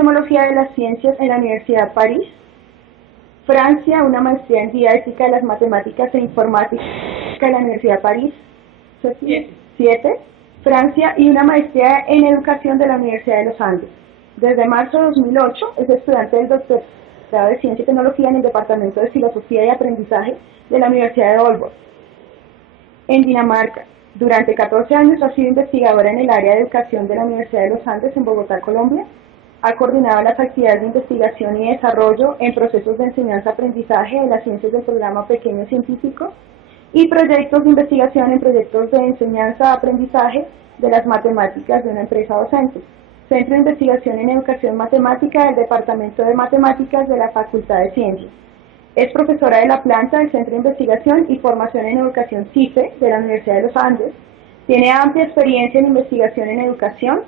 Epistemología de las Ciencias en la Universidad de París. Francia, una maestría en Didáctica de las Matemáticas e Informática en la Universidad de París. 7. Francia, y una maestría en Educación de la Universidad de los Andes. Desde marzo de 2008 es estudiante del doctorado de Ciencia y Tecnología en el Departamento de Filosofía y Aprendizaje de la Universidad de Aalborg, en Dinamarca. Durante 14 años ha sido investigadora en el área de educación de la Universidad de los Andes en Bogotá, Colombia. Ha coordinado las actividades de investigación y desarrollo en procesos de enseñanza-aprendizaje de las ciencias del programa Pequeño Científico y proyectos de investigación en proyectos de enseñanza-aprendizaje de las matemáticas de una empresa docente. Centro de Investigación en Educación Matemática del Departamento de Matemáticas de la Facultad de Ciencias. Es profesora de la planta del Centro de Investigación y Formación en Educación CIFE de la Universidad de los Andes. Tiene amplia experiencia en investigación en educación,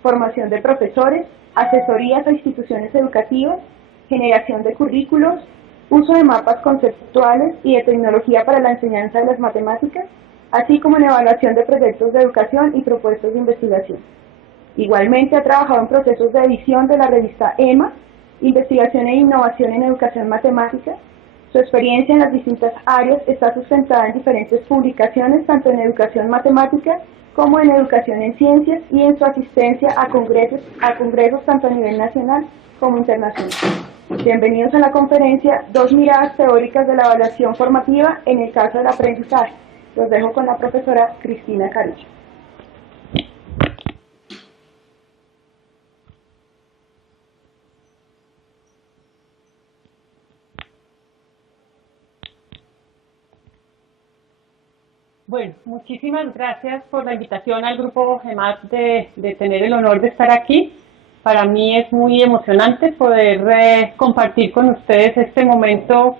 formación de profesores, asesorías a instituciones educativas, generación de currículos, uso de mapas conceptuales y de tecnología para la enseñanza de las matemáticas, así como en evaluación de proyectos de educación y propuestas de investigación. Igualmente ha trabajado en procesos de edición de la revista EMA, Investigación e Innovación en Educación Matemática. Su experiencia en las distintas áreas está sustentada en diferentes publicaciones, tanto en educación matemática como en educación en ciencias, y en su asistencia a congresos tanto a nivel nacional como internacional. Bienvenidos a la conferencia Dos miradas teóricas de la evaluación formativa en el caso del aprendizaje. Los dejo con la profesora Cristina Caruso. Bueno, muchísimas gracias por la invitación al grupo GEMAT de tener el honor de estar aquí. Para mí es muy emocionante poder compartir con ustedes este momento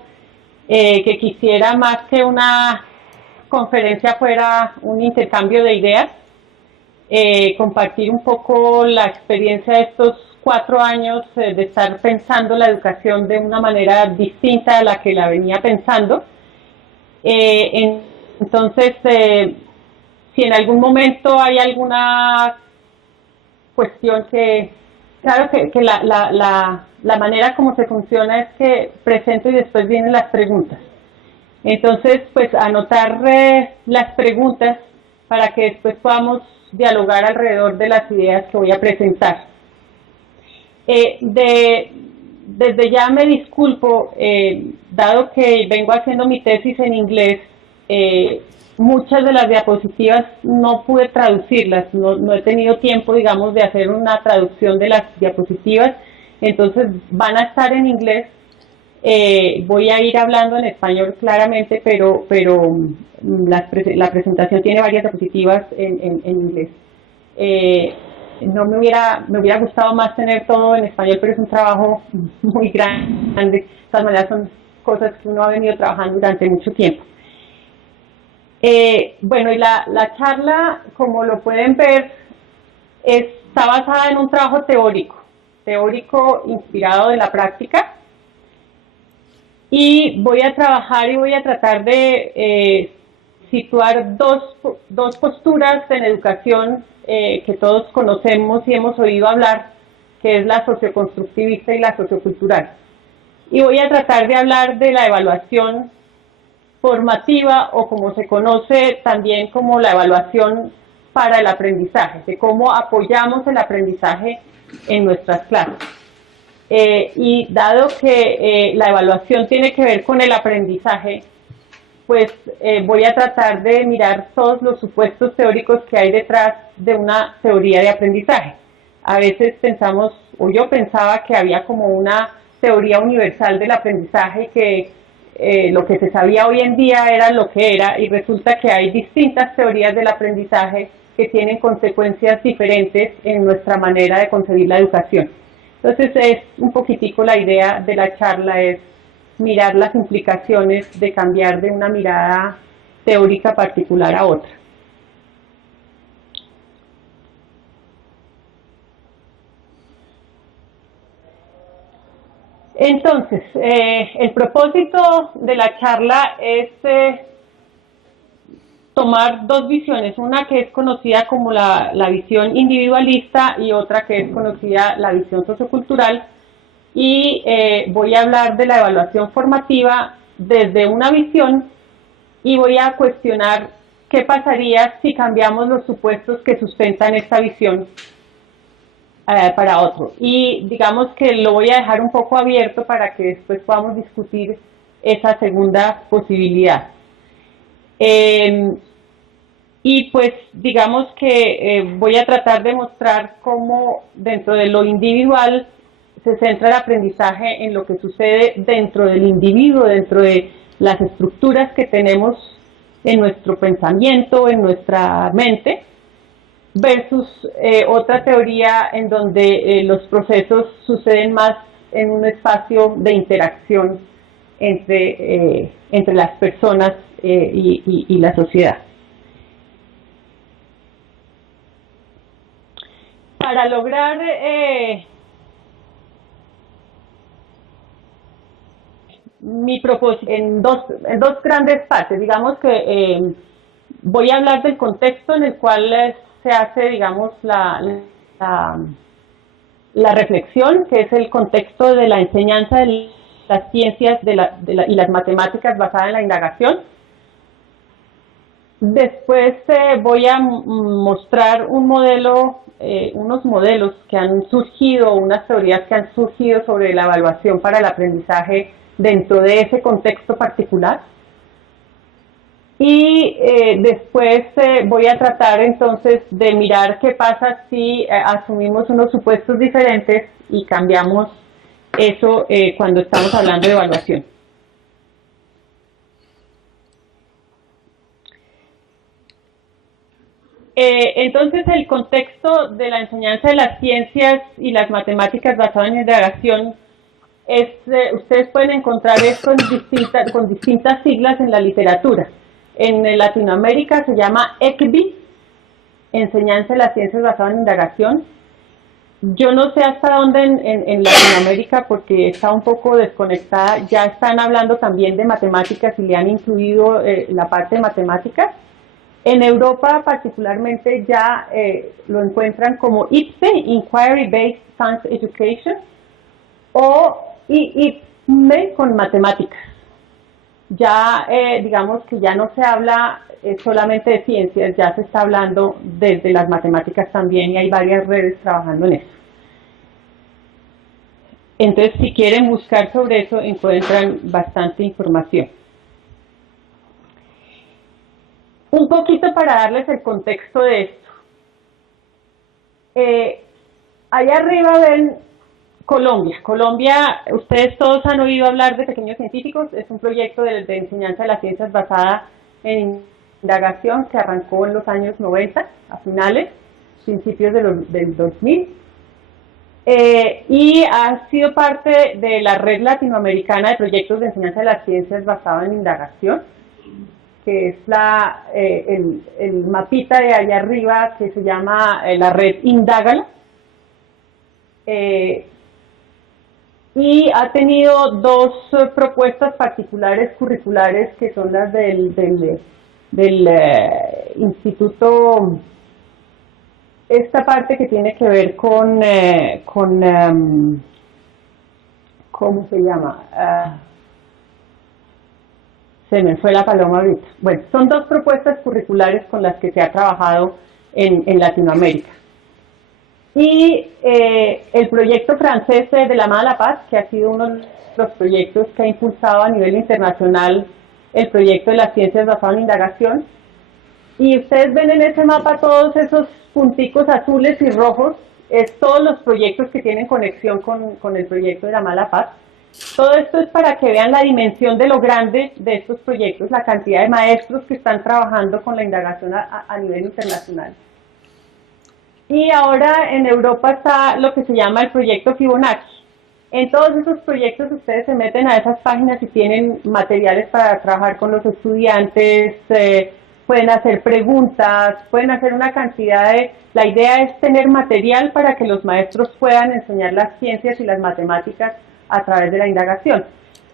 que quisiera más que una conferencia fuera un intercambio de ideas, compartir un poco la experiencia de estos 4 años de estar pensando la educación de una manera distinta a la que la venía pensando. Entonces, si en algún momento hay alguna cuestión claro que la manera como se funciona es que presento y después vienen las preguntas. Entonces, pues anotar las preguntas para que después podamos dialogar alrededor de las ideas que voy a presentar. Desde ya me disculpo, dado que vengo haciendo mi tesis en inglés, muchas de las diapositivas no pude traducirlas, no he tenido tiempo, digamos, de hacer una traducción de las diapositivas, entonces van a estar en inglés. Voy a ir hablando en español claramente, pero la presentación tiene varias diapositivas en inglés. Me hubiera gustado más tener todo en español, pero es un trabajo muy grande. De todas maneras son cosas que uno ha venido trabajando durante mucho tiempo. Bueno, y la charla, como lo pueden ver, está basada en un trabajo teórico inspirado de la práctica. Y voy a trabajar y voy a tratar de situar dos posturas en educación que todos conocemos y hemos oído hablar, que es la socioconstructivista y la sociocultural. Y voy a tratar de hablar de la evaluación formativa, o como se conoce también como la evaluación para el aprendizaje, de cómo apoyamos el aprendizaje en nuestras clases. Y dado que la evaluación tiene que ver con el aprendizaje, pues voy a tratar de mirar todos los supuestos teóricos que hay detrás de una teoría de aprendizaje. A veces pensamos, o yo pensaba, que había como una teoría universal del aprendizaje, que lo que se sabía hoy en día era lo que era, y resulta que hay distintas teorías del aprendizaje que tienen consecuencias diferentes en nuestra manera de concebir la educación. Entonces es un poquitico la idea de la charla, es mirar las implicaciones de cambiar de una mirada teórica particular a otra. Entonces, el propósito de la charla es tomar dos visiones, una que es conocida como la visión individualista y otra que es conocida la visión sociocultural, y voy a hablar de la evaluación formativa desde una visión y voy a cuestionar qué pasaría si cambiamos los supuestos que sustentan esta visión para otro. Y digamos que lo voy a dejar un poco abierto para que después podamos discutir esa segunda posibilidad. Y pues digamos que voy a tratar de mostrar cómo dentro de lo individual se centra el aprendizaje en lo que sucede dentro del individuo, dentro de las estructuras que tenemos en nuestro pensamiento, en nuestra mente, versus otra teoría en donde los procesos suceden más en un espacio de interacción entre las personas y la sociedad. Para lograr mi propósito en dos grandes partes, digamos que voy a hablar del contexto en el cual se hace, digamos, la reflexión, que es el contexto de la enseñanza de las ciencias y las matemáticas basada en la indagación. Después voy a mostrar un modelo, unos modelos que han surgido, unas teorías que han surgido sobre la evaluación para el aprendizaje dentro de ese contexto particular. Y después voy a tratar entonces de mirar qué pasa si asumimos unos supuestos diferentes y cambiamos eso cuando estamos hablando de evaluación. Entonces el contexto de la enseñanza de las ciencias y las matemáticas basado en indagación es, ustedes pueden encontrar esto con distintas siglas en la literatura. En Latinoamérica se llama ECBI, Enseñanza de las Ciencias Basada en Indagación. Yo no sé hasta dónde en Latinoamérica, porque está un poco desconectada, ya están hablando también de matemáticas y le han incluido la parte de matemáticas. En Europa particularmente ya lo encuentran como IPSE, Inquiry Based Science Education, o IPME con matemáticas. Ya digamos que ya no se habla solamente de ciencias, ya se está hablando desde las matemáticas también y hay varias redes trabajando en eso. Entonces, si quieren buscar sobre eso, encuentran bastante información. Un poquito para darles el contexto de esto. Allá arriba ven Colombia. Colombia, ustedes todos han oído hablar de Pequeños Científicos, es un proyecto de enseñanza de las ciencias basada en indagación que arrancó en los años 90, a finales, principios del 2000, y ha sido parte de la red latinoamericana de proyectos de enseñanza de las ciencias basada en indagación, que es el mapita de allá arriba que se llama la red Indágala. Y ha tenido dos propuestas particulares curriculares que son las del instituto, esta parte que tiene que ver con ¿cómo se llama? Se me fue la paloma ahorita. Bueno, son dos propuestas curriculares con las que se ha trabajado en Latinoamérica. Y el proyecto francés de la Mala Paz, que ha sido uno de los proyectos que ha impulsado a nivel internacional el proyecto de las ciencias basadas en indagación. Y ustedes ven en ese mapa todos esos punticos azules y rojos, es todos los proyectos que tienen conexión con el proyecto de la Mala Paz. Todo esto es para que vean la dimensión de lo grande de estos proyectos, la cantidad de maestros que están trabajando con la indagación a nivel internacional. Y ahora en Europa está lo que se llama el proyecto Fibonacci. En todos esos proyectos ustedes se meten a esas páginas y tienen materiales para trabajar con los estudiantes, pueden hacer preguntas, pueden hacer una cantidad de... La idea es tener material para que los maestros puedan enseñar las ciencias y las matemáticas a través de la indagación.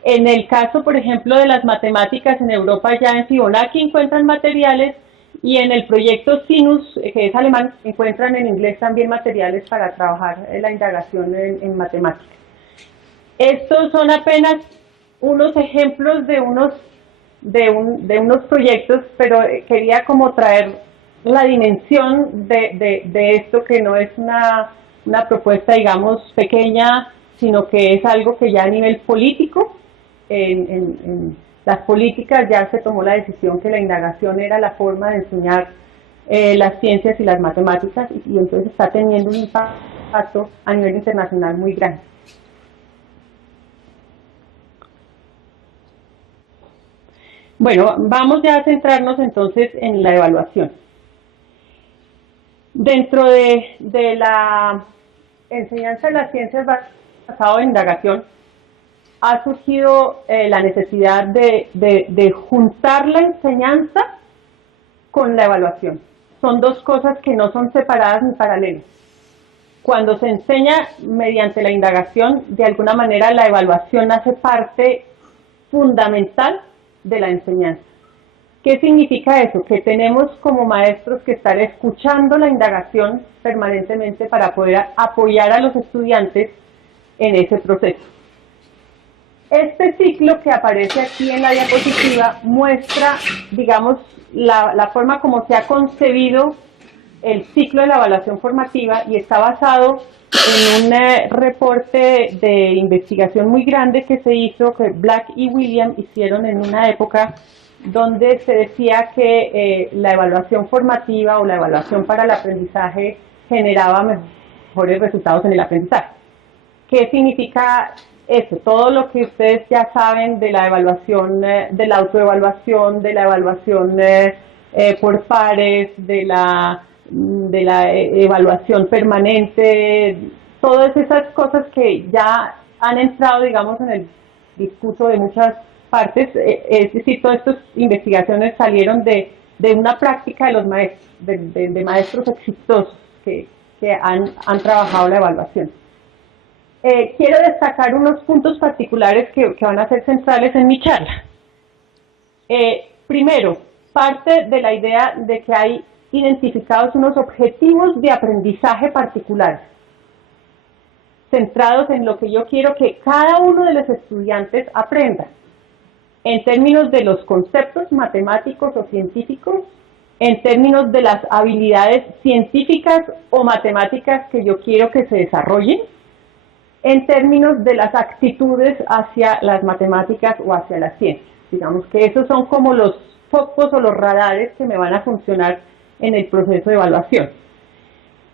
En el caso, por ejemplo, de las matemáticas en Europa, ya en Fibonacci encuentran materiales Y en el proyecto Sinus, que es alemán, encuentran en inglés también materiales para trabajar la indagación en matemáticas. Estos son apenas unos ejemplos de unos proyectos, pero quería como traer la dimensión de esto, que no es una propuesta, digamos, pequeña, sino que es algo que ya a nivel político, en las políticas ya se tomó la decisión que la indagación era la forma de enseñar las ciencias y las matemáticas, y entonces está teniendo un impacto a nivel internacional muy grande. Bueno, vamos ya a centrarnos entonces en la evaluación. Dentro de la enseñanza de las ciencias basado en indagación, ha surgido la necesidad de juntar la enseñanza con la evaluación. Son dos cosas que no son separadas ni paralelas. Cuando se enseña mediante la indagación, de alguna manera la evaluación hace parte fundamental de la enseñanza. ¿Qué significa eso? Que tenemos como maestros que estar escuchando la indagación permanentemente para poder apoyar a los estudiantes en ese proceso. Este ciclo que aparece aquí en la diapositiva muestra, digamos, la forma como se ha concebido el ciclo de la evaluación formativa, y está basado en un reporte de investigación muy grande que se hizo, que Black y William hicieron en una época donde se decía que la evaluación formativa o la evaluación para el aprendizaje generaba mejores resultados en el aprendizaje. ¿Qué significa eso? Todo lo que ustedes ya saben de la evaluación, de la autoevaluación, de la evaluación por pares, de la evaluación permanente, todas esas cosas que ya han entrado, digamos, en el discurso de muchas partes. Es decir, todas estas investigaciones salieron de una práctica de los maestros, de maestros exitosos que han trabajado la evaluación. Quiero destacar unos puntos particulares que van a ser centrales en mi charla. Primero, parte de la idea de que hay identificados unos objetivos de aprendizaje particulares, centrados en lo que yo quiero que cada uno de los estudiantes aprenda, en términos de los conceptos matemáticos o científicos, en términos de las habilidades científicas o matemáticas que yo quiero que se desarrollen, en términos de las actitudes hacia las matemáticas o hacia las ciencias. Digamos que esos son como los focos o los radares que me van a funcionar en el proceso de evaluación.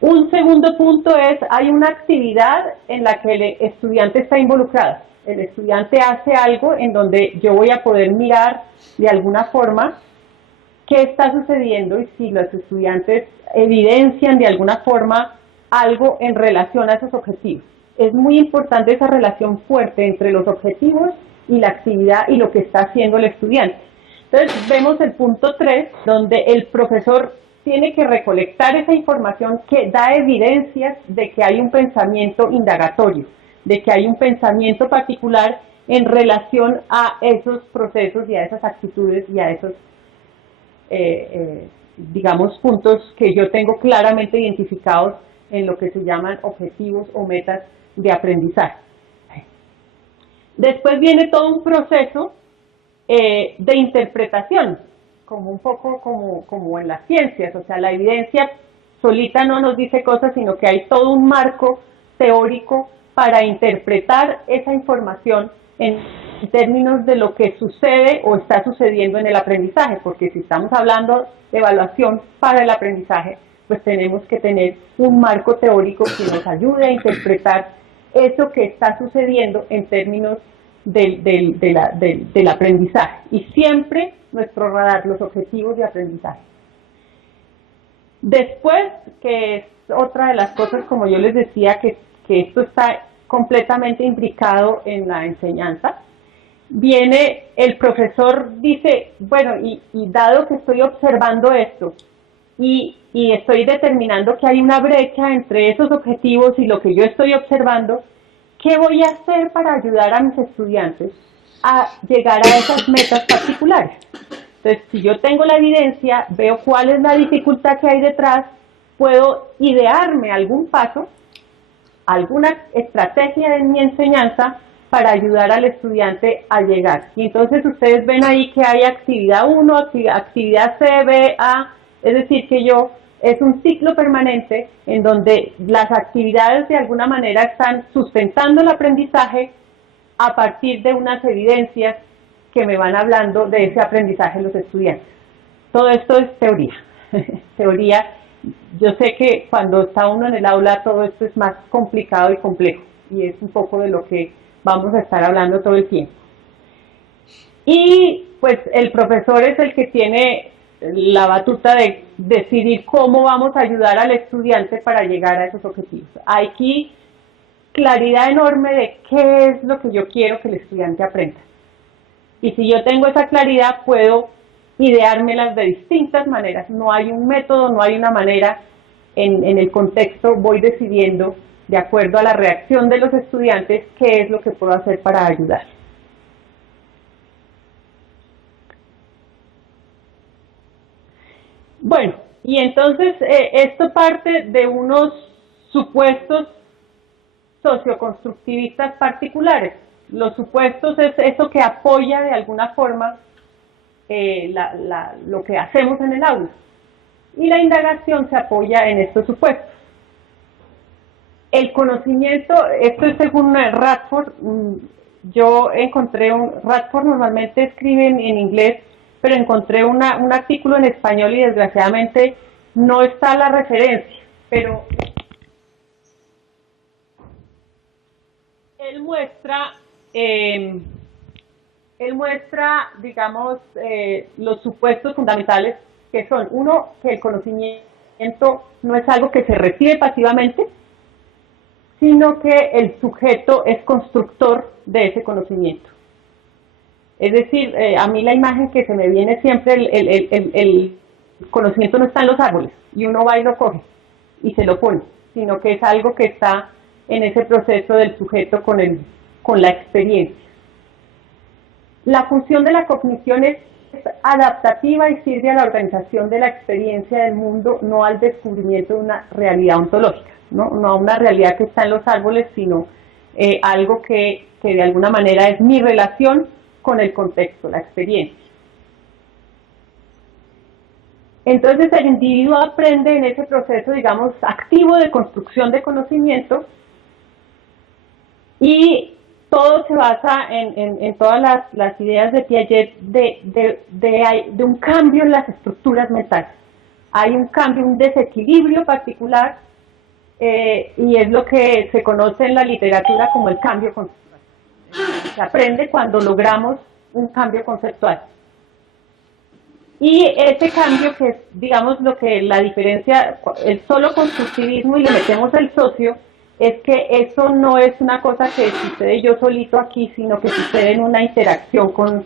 Un segundo punto es, hay una actividad en la que el estudiante está involucrado. El estudiante hace algo en donde yo voy a poder mirar de alguna forma qué está sucediendo y si los estudiantes evidencian de alguna forma algo en relación a esos objetivos. Es muy importante esa relación fuerte entre los objetivos y la actividad y lo que está haciendo el estudiante. Entonces vemos el punto 3, donde el profesor tiene que recolectar esa información que da evidencias de que hay un pensamiento indagatorio, de que hay un pensamiento particular en relación a esos procesos y a esas actitudes y a esos, digamos, puntos que yo tengo claramente identificados en lo que se llaman objetivos o metas de aprendizaje. Después viene todo un proceso de interpretación, como un poco como en las ciencias. O sea, la evidencia solita no nos dice cosas, sino que hay todo un marco teórico para interpretar esa información en términos de lo que sucede o está sucediendo en el aprendizaje, porque si estamos hablando de evaluación para el aprendizaje, pues tenemos que tener un marco teórico que nos ayude a interpretar eso que está sucediendo en términos del aprendizaje. Y siempre nuestro radar, los objetivos de aprendizaje. Después, que es otra de las cosas, como yo les decía, que esto está completamente implicado en la enseñanza, viene el profesor, dice, bueno, y dado que estoy observando esto, y estoy determinando que hay una brecha entre esos objetivos y lo que yo estoy observando, ¿qué voy a hacer para ayudar a mis estudiantes a llegar a esas metas particulares? Entonces, si yo tengo la evidencia, veo cuál es la dificultad que hay detrás, puedo idearme algún paso, alguna estrategia en mi enseñanza para ayudar al estudiante a llegar. Y entonces ustedes ven ahí que hay actividad 1, actividad C, B, A, es decir, que es un ciclo permanente en donde las actividades de alguna manera están sustentando el aprendizaje a partir de unas evidencias que me van hablando de ese aprendizaje en los estudiantes. Todo esto es teoría. Teoría. Yo sé que cuando está uno en el aula todo esto es más complicado y complejo, y es un poco de lo que vamos a estar hablando todo el tiempo. Y pues el profesor es el que tiene la batuta de decidir cómo vamos a ayudar al estudiante para llegar a esos objetivos. Hay aquí claridad enorme de qué es lo que yo quiero que el estudiante aprenda. Y si yo tengo esa claridad, puedo ideármelas de distintas maneras. No hay un método, no hay una manera. En el contexto voy decidiendo, de acuerdo a la reacción de los estudiantes, qué es lo que puedo hacer para ayudar. Bueno, y entonces esto parte de unos supuestos socioconstructivistas particulares. Los supuestos es eso que apoya de alguna forma lo que hacemos en el aula. Y la indagación se apoya en estos supuestos. El conocimiento, esto es según Radford, yo encontré Radford normalmente escribe en inglés, pero encontré un artículo en español y desgraciadamente no está la referencia, pero él muestra, digamos, los supuestos fundamentales que son, uno, que el conocimiento no es algo que se recibe pasivamente, sino que el sujeto es constructor de ese conocimiento. Es decir, a mí la imagen que se me viene siempre, el conocimiento no está en los árboles, y uno va y lo coge, y se lo pone, sino que es algo que está en ese proceso del sujeto con la experiencia. La función de la cognición es adaptativa y sirve a la organización de la experiencia del mundo, no al descubrimiento de una realidad ontológica, no a una realidad que está en los árboles, sino algo que de alguna manera es mi relación con el contexto, la experiencia. Entonces el individuo aprende en ese proceso, digamos, activo de construcción de conocimiento, y todo se basa en todas las ideas de Piaget de un cambio en las estructuras mentales. Hay un cambio, un desequilibrio particular, y es lo que se conoce en la literatura como el cambio conceptual. Se aprende cuando logramos un cambio conceptual. Y ese cambio, que es, digamos, lo que la diferencia, el solo constructivismo y le metemos el socio, es que eso no es una cosa que sucede yo solito aquí, sino que sucede en una interacción con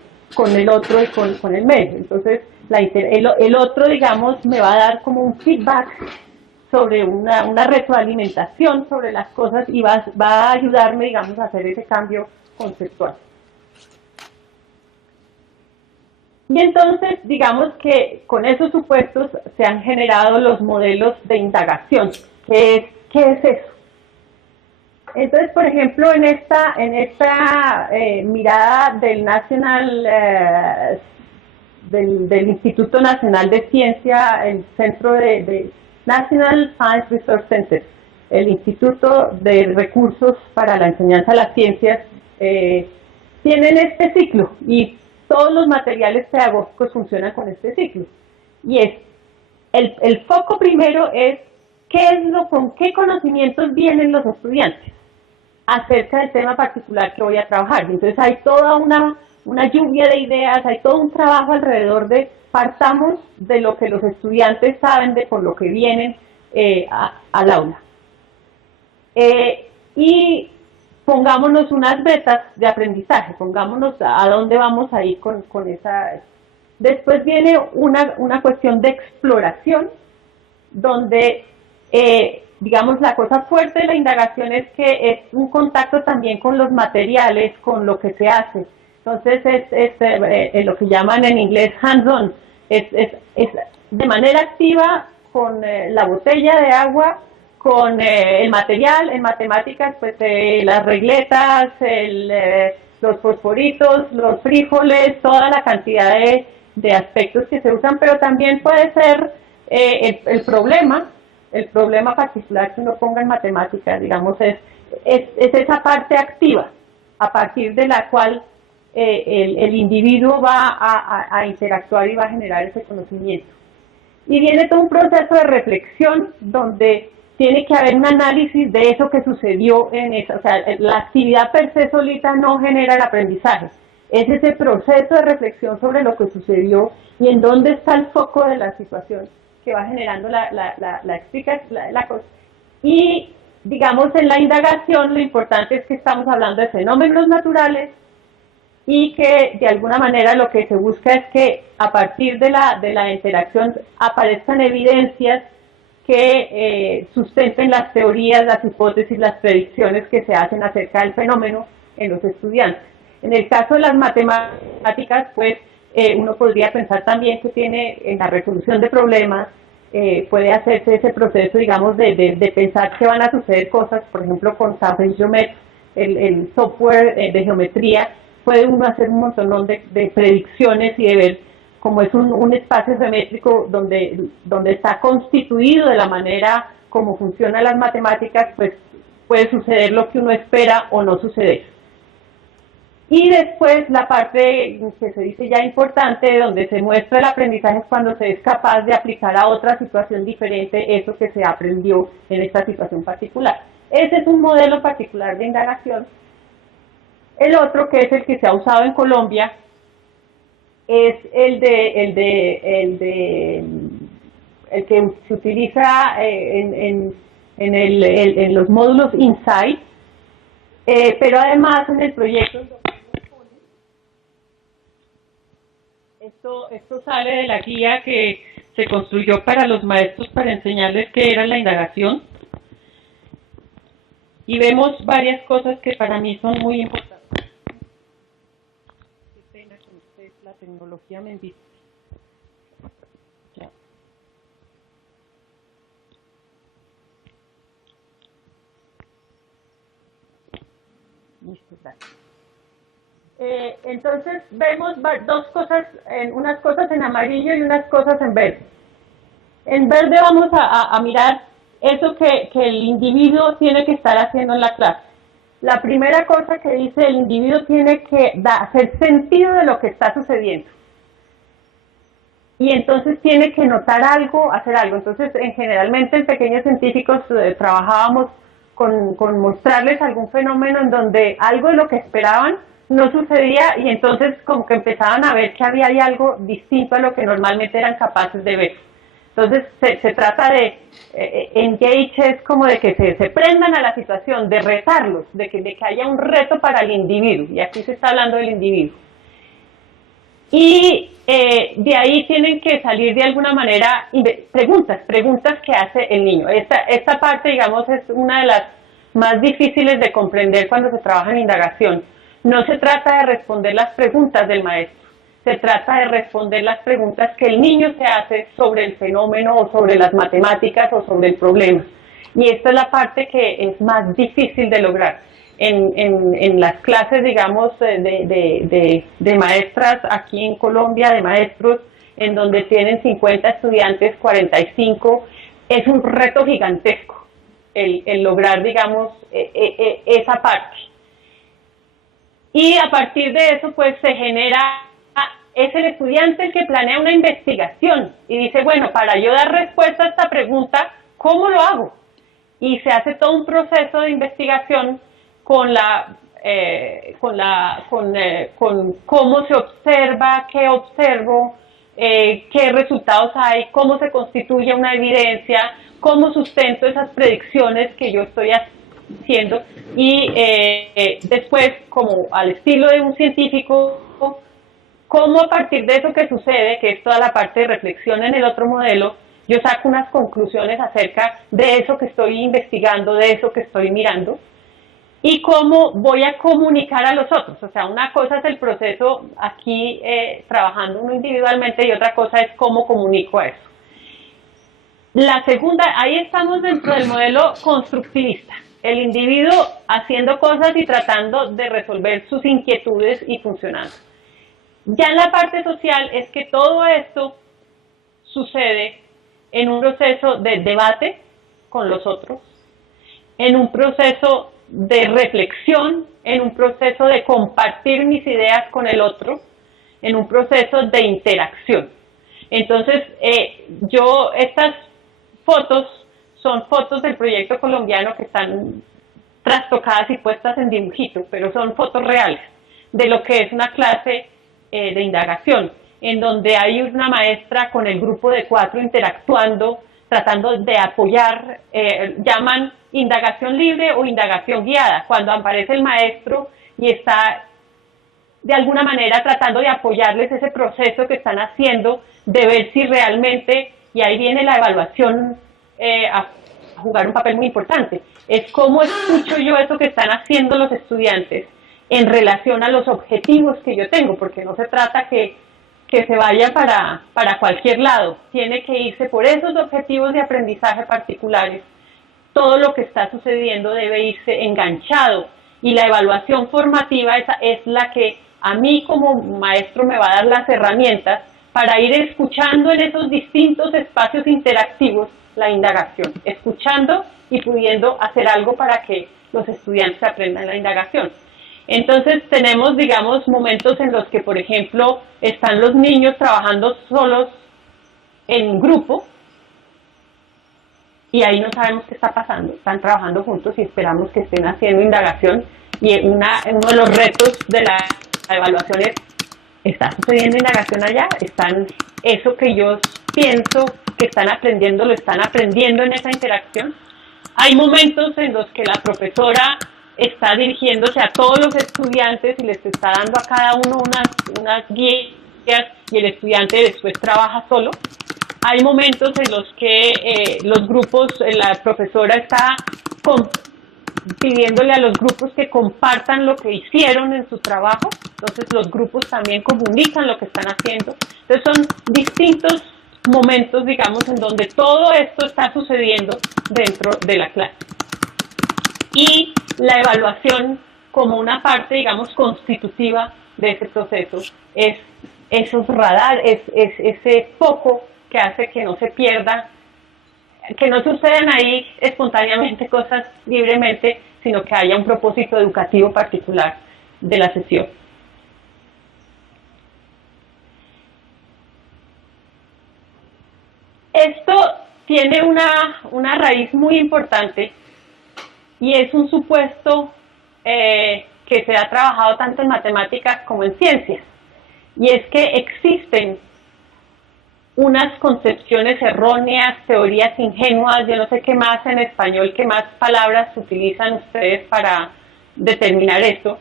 el otro y con el medio. Entonces, el otro, digamos, me va a dar como un feedback sobre una retroalimentación sobre las cosas y va a ayudarme, digamos, a hacer ese cambio conceptual. Y entonces, digamos que con esos supuestos se han generado los modelos de indagación. ¿Qué es eso? Entonces, por ejemplo, en esta mirada del del Instituto Nacional de Ciencia, el centro de National Science Research Center, el Instituto de Recursos para la Enseñanza de las Ciencias, tienen este ciclo, y todos los materiales pedagógicos funcionan con este ciclo. Y es, el foco primero es con qué conocimientos vienen los estudiantes acerca del tema particular que voy a trabajar. Entonces hay toda una lluvia de ideas, hay todo un trabajo alrededor de, partamos de lo que los estudiantes saben, de por lo que vienen al aula. Y pongámonos unas metas de aprendizaje, pongámonos a dónde vamos a ir con esa. Después viene una cuestión de exploración, donde digamos, la cosa fuerte de la indagación es que es un contacto también con los materiales, con lo que se hace. Entonces lo que llaman en inglés hands-on, es de manera activa con la botella de agua, con el material, en matemáticas, pues las regletas, los fosforitos, los frijoles, toda la cantidad de aspectos que se usan, pero también puede ser el problema particular que uno ponga en matemáticas, digamos, es esa parte activa, a partir de la cual el individuo va a interactuar y va a generar ese conocimiento. Y viene todo un proceso de reflexión donde tiene que haber un análisis de eso que sucedió en esa, o sea, la actividad per se solita no genera el aprendizaje, es ese proceso de reflexión sobre lo que sucedió y en dónde está el foco de la situación que va generando la explicación, la cosa. Y, digamos, en la indagación lo importante es que estamos hablando de fenómenos naturales y que de alguna manera lo que se busca es que a partir de la interacción aparezcan evidencias que sustenten las teorías, las hipótesis, las predicciones que se hacen acerca del fenómeno en los estudiantes. En el caso de las matemáticas, pues uno podría pensar también que tiene en la resolución de problemas, puede hacerse ese proceso, digamos, de pensar que van a suceder cosas, por ejemplo, con Surface Geometry, el software de geometría, puede uno hacer un montón de predicciones y de ver cómo es un espacio geométrico donde está constituido de la manera como funcionan las matemáticas, pues puede suceder lo que uno espera o no suceder. Y después la parte que se dice ya importante, donde se muestra el aprendizaje, es cuando se es capaz de aplicar a otra situación diferente eso que se aprendió en esta situación particular. Ese es un modelo particular de indagación. El otro, que es el que se ha usado en Colombia, es el que se utiliza en los módulos Insight, pero además en el proyecto esto sale de la guía que se construyó para los maestros para enseñarles qué era la indagación, y vemos varias cosas que para mí son muy importantes. La tecnología me invita. Ya. Listo, gracias. Entonces vemos dos cosas, unas cosas en amarillo y unas cosas en verde. En verde vamos a mirar eso que el individuo tiene que estar haciendo en la clase. La primera cosa que dice, el individuo tiene que hacer sentido de lo que está sucediendo. Y entonces tiene que notar algo, hacer algo. Entonces, generalmente en Pequeños Científicos trabajábamos con mostrarles algún fenómeno en donde algo de lo que esperaban no sucedía, y entonces como que empezaban a ver que había algo distinto a lo que normalmente eran capaces de ver. Entonces se trata de engage, es como de que se prendan a la situación, de retarlos, de que haya un reto para el individuo, y aquí se está hablando del individuo. Y de ahí tienen que salir de alguna manera preguntas que hace el niño. Esta parte, digamos, es una de las más difíciles de comprender cuando se trabaja en indagación. No se trata de responder las preguntas del maestro, se trata de responder las preguntas que el niño se hace sobre el fenómeno o sobre las matemáticas o sobre el problema. Y esta es la parte que es más difícil de lograr. En las clases, digamos, de maestras aquí en Colombia, de maestros, en donde tienen 50 estudiantes, 45, es un reto gigantesco el lograr, digamos, esa parte. Y a partir de eso, pues se genera, es el estudiante el que planea una investigación y dice, bueno, para yo dar respuesta a esta pregunta, ¿cómo lo hago? Y se hace todo un proceso de investigación con cómo se observa, qué observo, qué resultados hay, cómo se constituye una evidencia, cómo sustento esas predicciones que yo estoy haciendo, y después, como al estilo de un científico, cómo a partir de eso que sucede, que es toda la parte de reflexión en el otro modelo, yo saco unas conclusiones acerca de eso que estoy investigando, de eso que estoy mirando. y cómo voy a comunicar a los otros. O sea, una cosa es el proceso aquí trabajando uno individualmente y otra cosa es cómo comunico eso. La segunda, ahí estamos dentro del modelo constructivista. El individuo haciendo cosas y tratando de resolver sus inquietudes y funcionando. Ya en la parte social es que todo esto sucede en un proceso de debate con los otros, en un proceso de reflexión, en un proceso de compartir mis ideas con el otro, en un proceso de interacción. Entonces, estas fotos son fotos del proyecto colombiano que están trastocadas y puestas en dibujito, pero son fotos reales de lo que es una clase de indagación, en donde hay una maestra con el grupo de 4 interactuando, tratando de apoyar, llaman indagación libre o indagación guiada, cuando aparece el maestro y está de alguna manera tratando de apoyarles ese proceso que están haciendo, de ver si realmente, y ahí viene la evaluación a jugar un papel muy importante, es cómo escucho yo eso que están haciendo los estudiantes en relación a los objetivos que yo tengo, porque no se trata que se vaya para cualquier lado, tiene que irse por esos objetivos de aprendizaje particulares. Todo lo que está sucediendo debe irse enganchado y la evaluación formativa es la que a mí como maestro me va a dar las herramientas para ir escuchando en esos distintos espacios interactivos la indagación, escuchando y pudiendo hacer algo para que los estudiantes aprendan la indagación. Entonces tenemos, digamos, momentos en los que, por ejemplo, están los niños trabajando solos en grupo y ahí no sabemos qué está pasando. Están trabajando juntos y esperamos que estén haciendo indagación y uno de los retos de la evaluación es, ¿está sucediendo indagación allá? Eso que yo pienso que están aprendiendo, lo están aprendiendo en esa interacción. Hay momentos en los que la profesora está dirigiéndose a todos los estudiantes y les está dando a cada uno unas guías y el estudiante después trabaja solo. Hay momentos en los que los grupos, la profesora está pidiéndole a los grupos que compartan lo que hicieron en su trabajo, entonces los grupos también comunican lo que están haciendo. Entonces son distintos momentos, digamos, en donde todo esto está sucediendo dentro de la clase. Y la evaluación como una parte, digamos, constitutiva de ese proceso es esos radares, es ese foco que hace que no se pierda, que no sucedan ahí espontáneamente cosas libremente, sino que haya un propósito educativo particular de la sesión. Esto tiene una raíz muy importante y es un supuesto que se ha trabajado tanto en matemáticas como en ciencias, y es que existen unas concepciones erróneas, teorías ingenuas, yo no sé qué más en español, qué más palabras utilizan ustedes para determinar esto,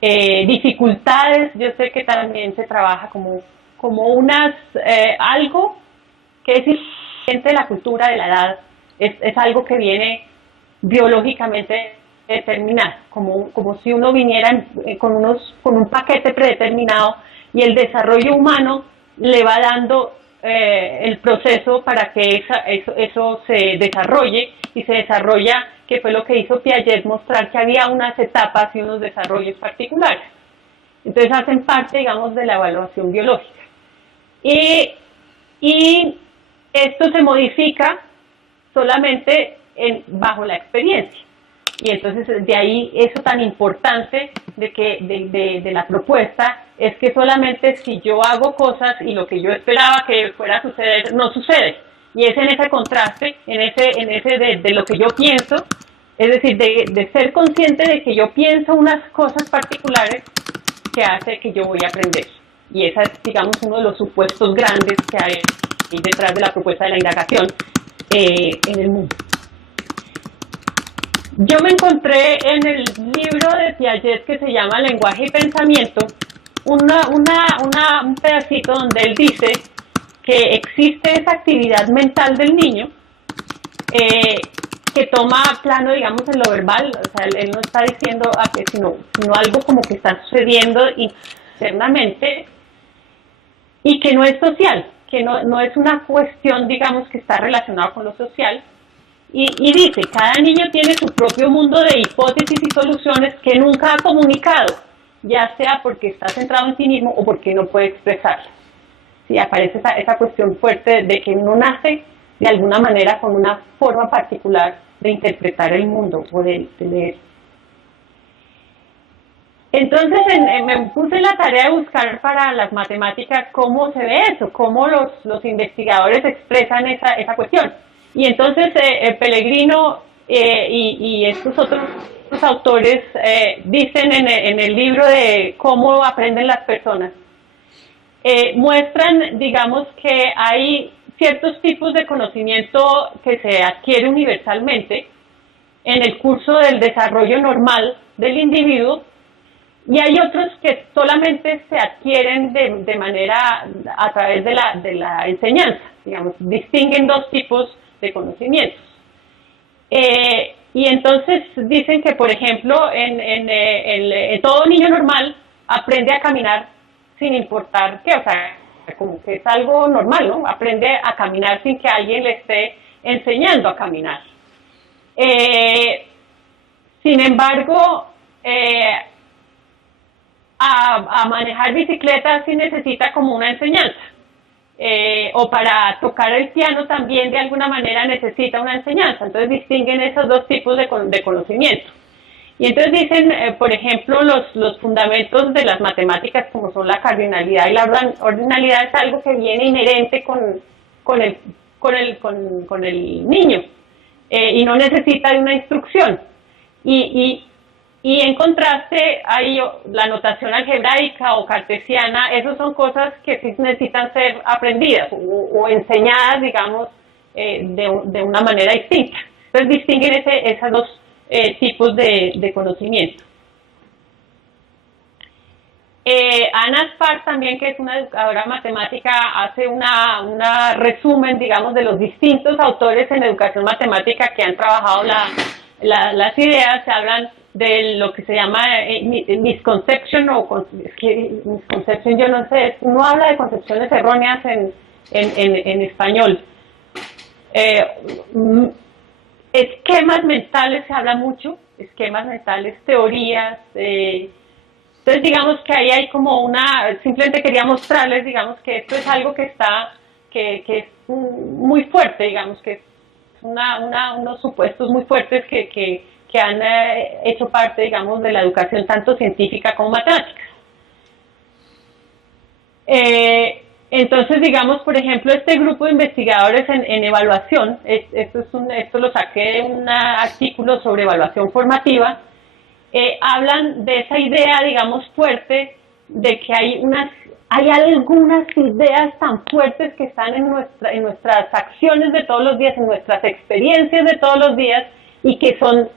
dificultades, yo sé que también se trabaja como algo que es inherente de la cultura, de la edad, es algo que viene biológicamente determinado, como si uno viniera con un paquete predeterminado y el desarrollo humano le va dando el proceso para que eso se desarrolle, y se desarrolla, que fue lo que hizo Piaget, mostrar que había unas etapas y unos desarrollos particulares. Entonces hacen parte, digamos, de la evaluación biológica. Y esto se modifica solamente bajo la experiencia. Y entonces de ahí eso tan importante de la propuesta es que solamente si yo hago cosas y lo que yo esperaba que fuera a suceder, no sucede. Y es en ese contraste, en ese de lo que yo pienso, es decir, de ser consciente de que yo pienso unas cosas particulares que hace que yo voy a aprender. Y ese es, digamos, uno de los supuestos grandes que hay detrás de la propuesta de la indagación en el mundo. Yo me encontré en el libro de Piaget que se llama Lenguaje y Pensamiento un pedacito donde él dice que existe esa actividad mental del niño que toma plano, digamos, en lo verbal, o sea, él no está diciendo sino algo como que está sucediendo internamente y que no es social, que no es una cuestión, digamos, que está relacionada con lo social. Y dice, cada niño tiene su propio mundo de hipótesis y soluciones que nunca ha comunicado, ya sea porque está centrado en sí mismo o porque no puede expresarlas. Sí, aparece esa cuestión fuerte de que uno nace de alguna manera con una forma particular de interpretar el mundo o de leer. Entonces me puse la tarea de buscar para las matemáticas cómo se ve eso, cómo los investigadores expresan esa cuestión. Y entonces Pellegrino y estos otros autores dicen en el libro de cómo aprenden las personas, muestran, digamos, que hay ciertos tipos de conocimiento que se adquiere universalmente en el curso del desarrollo normal del individuo, y hay otros que solamente se adquieren de manera a través de la enseñanza, digamos, distinguen dos tipos de conocimientos. Y entonces dicen que, por ejemplo, todo niño normal aprende a caminar sin importar qué, o sea, como que es algo normal, ¿no? Aprende a caminar sin que alguien le esté enseñando a caminar. Sin embargo, a manejar bicicleta sí necesita como una enseñanza. O para tocar el piano también de alguna manera necesita una enseñanza. Entonces distinguen esos dos tipos de conocimiento. Y entonces dicen, por ejemplo, los fundamentos de las matemáticas, como son la cardinalidad y la ordinalidad, es algo que viene inherente con el niño y no necesita de una instrucción. Y en contraste, hay la notación algebraica o cartesiana, esas son cosas que sí necesitan ser aprendidas o enseñadas, digamos, de una manera distinta. Entonces distinguen esas dos tipos de conocimiento. Ana Spar también, que es una educadora matemática, hace una resumen, digamos, de los distintos autores en educación matemática que han trabajado las ideas. Se hablan de lo que se llama misconception misconception, yo no sé, uno habla de concepciones erróneas en español. Esquemas mentales, se habla mucho, esquemas mentales, teorías. Entonces, digamos que ahí hay como simplemente quería mostrarles, digamos, que esto es algo que es muy fuerte, digamos, que es unos supuestos muy fuertes que han hecho parte, digamos, de la educación tanto científica como matemática. Entonces, digamos, por ejemplo, este grupo de investigadores en evaluación, esto lo saqué de un artículo sobre evaluación formativa, hablan de esa idea, digamos, fuerte, de que hay algunas ideas tan fuertes que están en nuestras acciones de todos los días, en nuestras experiencias de todos los días, y que son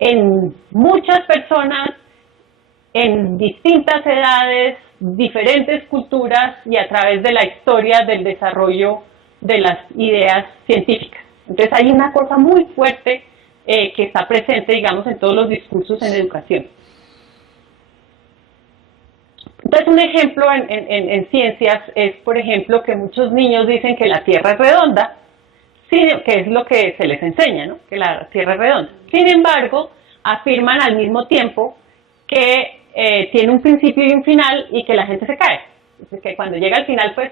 en muchas personas, en distintas edades, diferentes culturas y a través de la historia del desarrollo de las ideas científicas. Entonces hay una cosa muy fuerte que está presente, digamos, en todos los discursos en educación. Entonces un ejemplo en ciencias es, por ejemplo, que muchos niños dicen que la Tierra es redonda, que es lo que se les enseña, ¿no? Que la Tierra es redonda. Sin embargo, afirman al mismo tiempo que tiene un principio y un final y que la gente se cae. Entonces, que cuando llega al final, pues,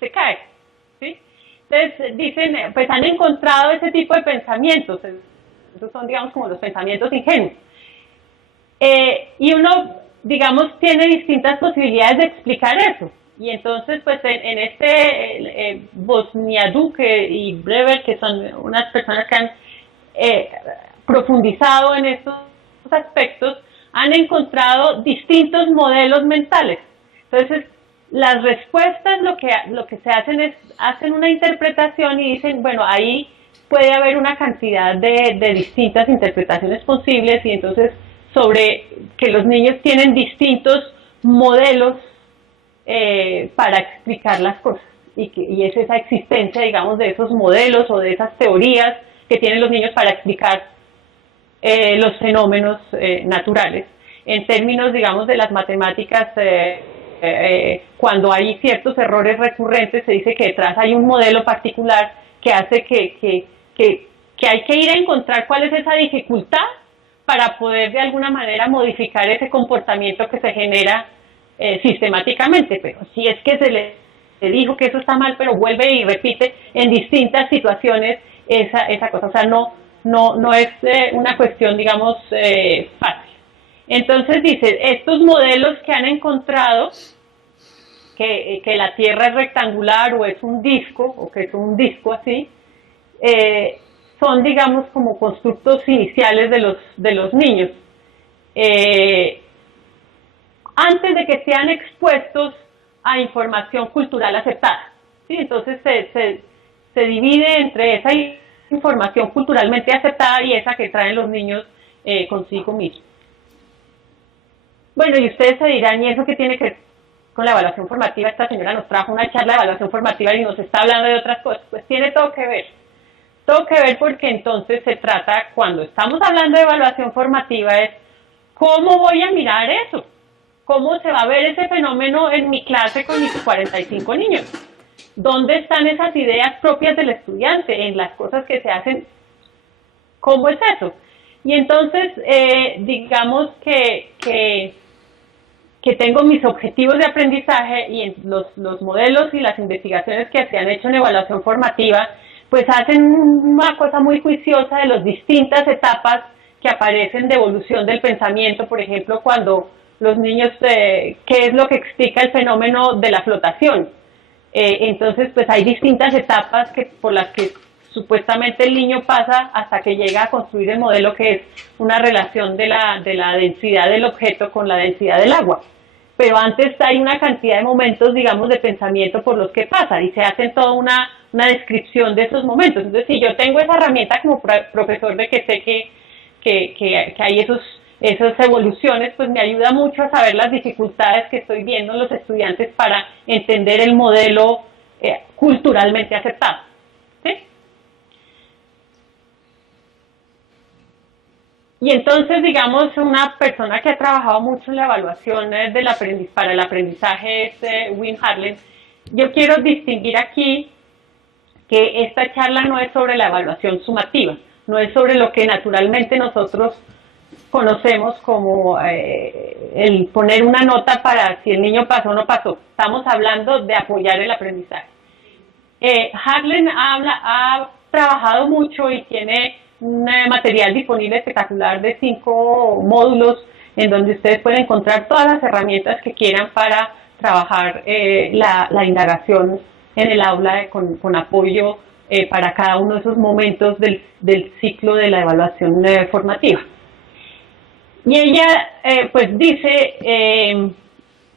se cae, ¿sí? Entonces, dicen, pues han encontrado ese tipo de pensamientos. Esos son, digamos, como los pensamientos ingenuos. Y uno, digamos, tiene distintas posibilidades de explicar eso. Y entonces, pues, en este Bosniaduk y Brewer, que son unas personas que han profundizado en estos aspectos, han encontrado distintos modelos mentales. Entonces, las respuestas lo que se hacen es, hacen una interpretación y dicen, bueno, ahí puede haber una cantidad de distintas interpretaciones posibles, y entonces sobre que los niños tienen distintos modelos para explicar las cosas, y es esa existencia, digamos, de esos modelos o de esas teorías que tienen los niños para explicar los fenómenos naturales. En términos, digamos, de las matemáticas, cuando hay ciertos errores recurrentes, se dice que detrás hay un modelo particular que hace que hay que ir a encontrar cuál es esa dificultad para poder de alguna manera modificar ese comportamiento que se genera sistemáticamente. Pero si es que se le dijo que eso está mal, pero vuelve y repite en distintas situaciones esa cosa. O sea, no es una cuestión, digamos, fácil. Entonces dice, estos modelos que han encontrado, que la Tierra es rectangular o es un disco, o que es un disco así, son, digamos, como constructos iniciales de los niños. Antes de que sean expuestos a información cultural aceptada, ¿sí? Entonces se divide entre esa información culturalmente aceptada y esa que traen los niños consigo mismos. Bueno, y ustedes se dirán, ¿y eso qué tiene que ver con la evaluación formativa? Esta señora nos trajo una charla de evaluación formativa y nos está hablando de otras cosas. Pues tiene todo que ver. Todo que ver porque entonces se trata, cuando estamos hablando de evaluación formativa, es ¿cómo voy a mirar eso? ¿Cómo se va a ver ese fenómeno en mi clase con mis 45 niños? ¿Dónde están esas ideas propias del estudiante en las cosas que se hacen? ¿Cómo es eso? Y entonces, digamos que tengo mis objetivos de aprendizaje y en los modelos y las investigaciones que se han hecho en evaluación formativa, pues hacen una cosa muy juiciosa de las distintas etapas que aparecen de evolución del pensamiento. Por ejemplo, cuando los niños, ¿qué es lo que explica el fenómeno de la flotación? Entonces, pues hay distintas etapas por las que supuestamente el niño pasa hasta que llega a construir el modelo, que es una relación de la densidad del objeto con la densidad del agua. Pero antes hay una cantidad de momentos, digamos, de pensamiento por los que pasa y se hace toda una descripción de esos momentos. Entonces, si yo tengo esa herramienta como profesor de que sé que hay esas evoluciones, pues me ayuda mucho a saber las dificultades que estoy viendo en los estudiantes para entender el modelo culturalmente aceptado. ¿Sí? Y entonces, digamos, una persona que ha trabajado mucho en la evaluación para el aprendizaje es Wynne Harlen. Yo quiero distinguir aquí que esta charla no es sobre la evaluación sumativa, no es sobre lo que naturalmente nosotros conocemos como el poner una nota para si el niño pasó o no pasó. Estamos hablando de apoyar el aprendizaje. Harlen ha trabajado mucho y tiene un material disponible espectacular de 5 módulos en donde ustedes pueden encontrar todas las herramientas que quieran para trabajar la indagación en el aula con apoyo para cada uno de esos momentos del ciclo de la evaluación formativa. Y ella pues dice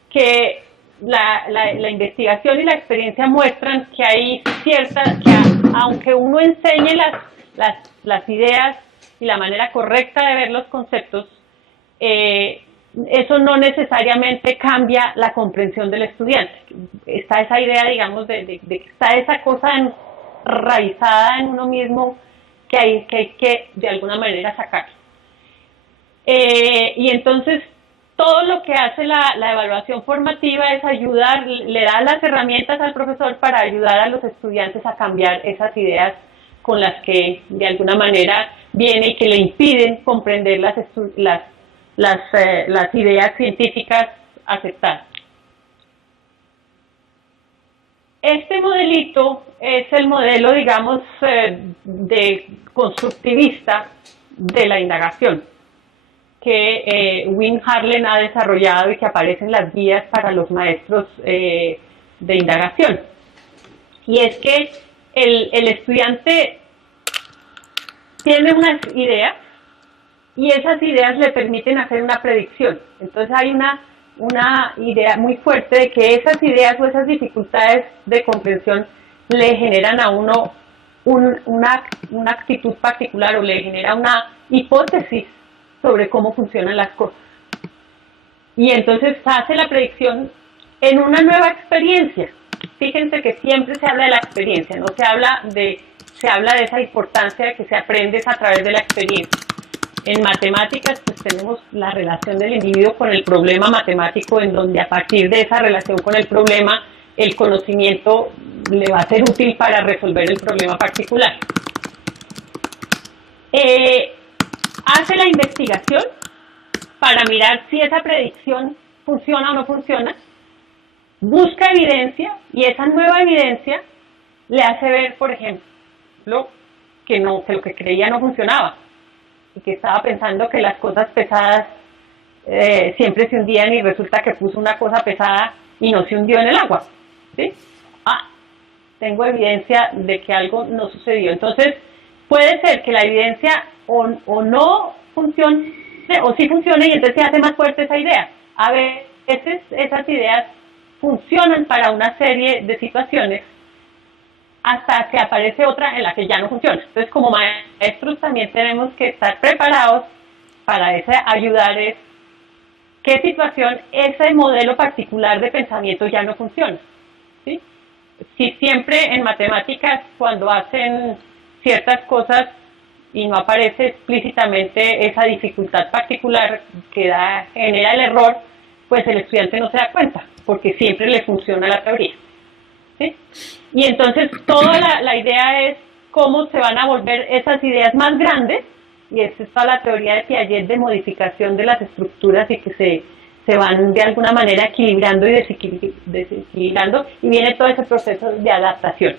que la investigación y la experiencia muestran que hay aunque uno enseñe las ideas y la manera correcta de ver los conceptos, eso no necesariamente cambia la comprensión del estudiante. Está esa idea, digamos, de que está esa cosa enraizada en uno mismo que hay que de alguna manera sacar. Y entonces todo lo que hace la evaluación formativa es ayudar, le da las herramientas al profesor para ayudar a los estudiantes a cambiar esas ideas con las que de alguna manera viene y que le impiden comprender las ideas científicas aceptadas. Este modelito es el modelo, digamos, de constructivista de la indagación, que Wynne Harlen ha desarrollado y que aparece en las guías para los maestros de indagación. Y es que el estudiante tiene unas ideas y esas ideas le permiten hacer una predicción. Entonces hay una idea muy fuerte de que esas ideas o esas dificultades de comprensión le generan a uno una actitud particular o le genera una hipótesis sobre cómo funcionan las cosas. Y entonces hace la predicción en una nueva experiencia. Fíjense que siempre se habla de la experiencia, no se habla de se habla de esa importancia de que se aprende a través de la experiencia. En matemáticas, pues tenemos la relación del individuo con el problema matemático, en donde a partir de esa relación con el problema, el conocimiento le va a ser útil para resolver el problema particular. Hace la investigación para mirar si esa predicción funciona o no funciona, busca evidencia y esa nueva evidencia le hace ver, por ejemplo, que lo que creía no funcionaba y que estaba pensando que las cosas pesadas siempre se hundían y resulta que puso una cosa pesada y no se hundió en el agua, ¿sí? Tengo evidencia de que algo no sucedió. Entonces, puede ser que la evidencia o no funcione o sí funcione y entonces se hace más fuerte esa idea. A veces esas ideas funcionan para una serie de situaciones hasta que aparece otra en la que ya no funciona. Entonces, como maestros también tenemos que estar preparados para ayudar qué situación ese modelo particular de pensamiento ya no funciona, ¿sí? Si siempre en matemáticas, cuando hacen ciertas cosas y no aparece explícitamente esa dificultad particular que genera el error, pues el estudiante no se da cuenta, porque siempre le funciona la teoría, ¿sí? Y entonces toda la idea es cómo se van a volver esas ideas más grandes, y esta es la teoría de Piaget de modificación de las estructuras y que se van de alguna manera equilibrando y desequilibrando, y viene todo ese proceso de adaptación.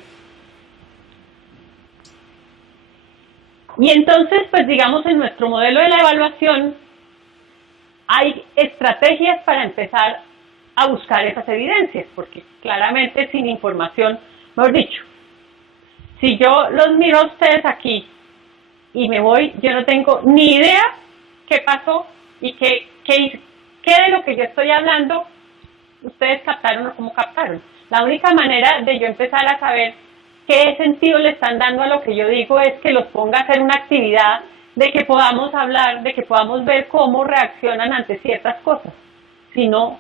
Y entonces, pues digamos, en nuestro modelo de la evaluación hay estrategias para empezar a buscar esas evidencias, porque claramente sin información, mejor dicho, si yo los miro a ustedes aquí y me voy, yo no tengo ni idea qué pasó y qué de lo que yo estoy hablando ustedes captaron o cómo captaron. La única manera de yo empezar a saber qué sentido le están dando a lo que yo digo es que los ponga a hacer una actividad, de que podamos hablar, de que podamos ver cómo reaccionan ante ciertas cosas. Si no,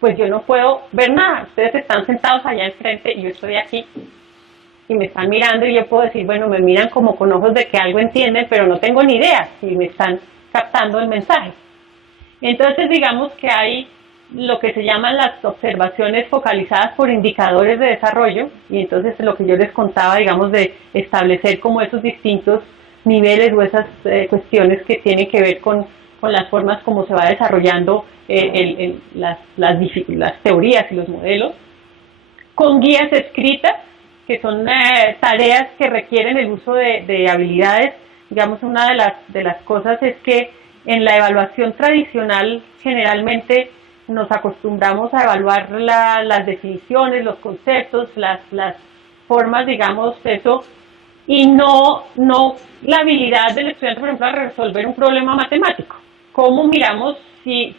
pues yo no puedo ver nada. Ustedes están sentados allá enfrente y yo estoy aquí y me están mirando y yo puedo decir, bueno, me miran como con ojos de que algo entienden, pero no tengo ni idea si me están captando el mensaje. Entonces, digamos que hay lo que se llaman las observaciones focalizadas por indicadores de desarrollo, y entonces lo que yo les contaba, digamos, de establecer como esos distintos niveles o esas cuestiones que tienen que ver con las formas como se va desarrollando las teorías y los modelos, con guías escritas, que son tareas que requieren el uso de habilidades. Digamos, una de las cosas es que en la evaluación tradicional generalmente nos acostumbramos a evaluar las definiciones, los conceptos, las formas, digamos, eso, y no la habilidad del estudiante, por ejemplo, a resolver un problema matemático. ¿Cómo miramos si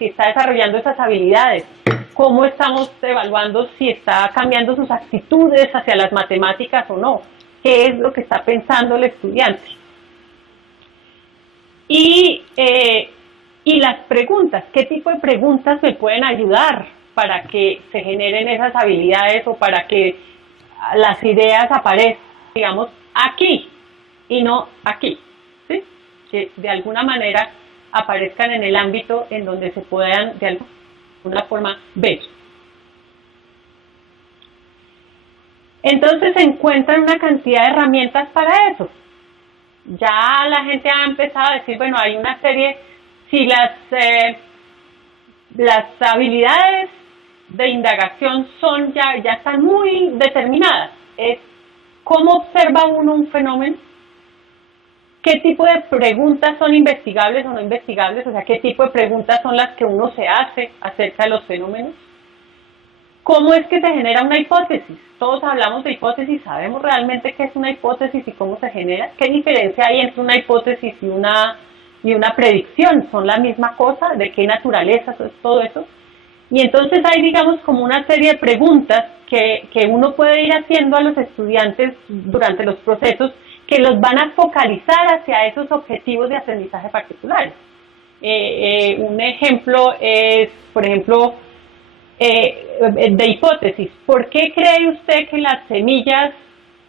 está desarrollando esas habilidades? ¿Cómo estamos evaluando si está cambiando sus actitudes hacia las matemáticas o no? ¿Qué es lo que está pensando el estudiante? Y las preguntas, ¿qué tipo de preguntas me pueden ayudar para que se generen esas habilidades o para que las ideas aparezcan, digamos, aquí y no aquí, ¿sí? Que de alguna manera aparezcan en el ámbito en donde se puedan de alguna forma ver. Entonces se encuentran una cantidad de herramientas para eso. Ya la gente ha empezado a decir, bueno, hay una serie, si las habilidades de indagación ya están muy determinadas, es cómo observa uno un fenómeno, qué tipo de preguntas son investigables o no investigables, o sea, qué tipo de preguntas son las que uno se hace acerca de los fenómenos, cómo es que se genera una hipótesis. Todos hablamos de hipótesis, ¿sabemos realmente qué es una hipótesis y cómo se genera? ¿Qué diferencia hay entre una hipótesis y una predicción? ¿Son la misma cosa? ¿De qué naturaleza es todo eso? Y entonces hay, digamos, como una serie de preguntas que uno puede ir haciendo a los estudiantes durante los procesos que los van a focalizar hacia esos objetivos de aprendizaje particulares. Un ejemplo es, por ejemplo, de hipótesis. ¿Por qué cree usted que las semillas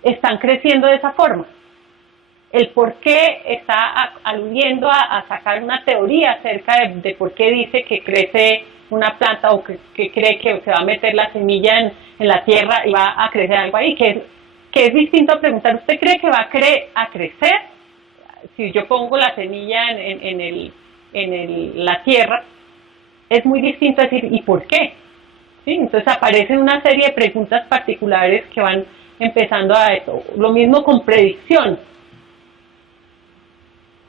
están creciendo de esa forma. El por qué está aludiendo a sacar una teoría acerca de por qué dice que crece una planta o que cree que se va a meter la semilla en la tierra y va a crecer algo ahí, que es distinto a preguntar, ¿usted cree que va a crecer? Si yo pongo la semilla en la tierra, es muy distinto a decir, ¿y por qué? ¿Sí? Entonces aparecen una serie de preguntas particulares que van empezando a eso. Lo mismo con predicción,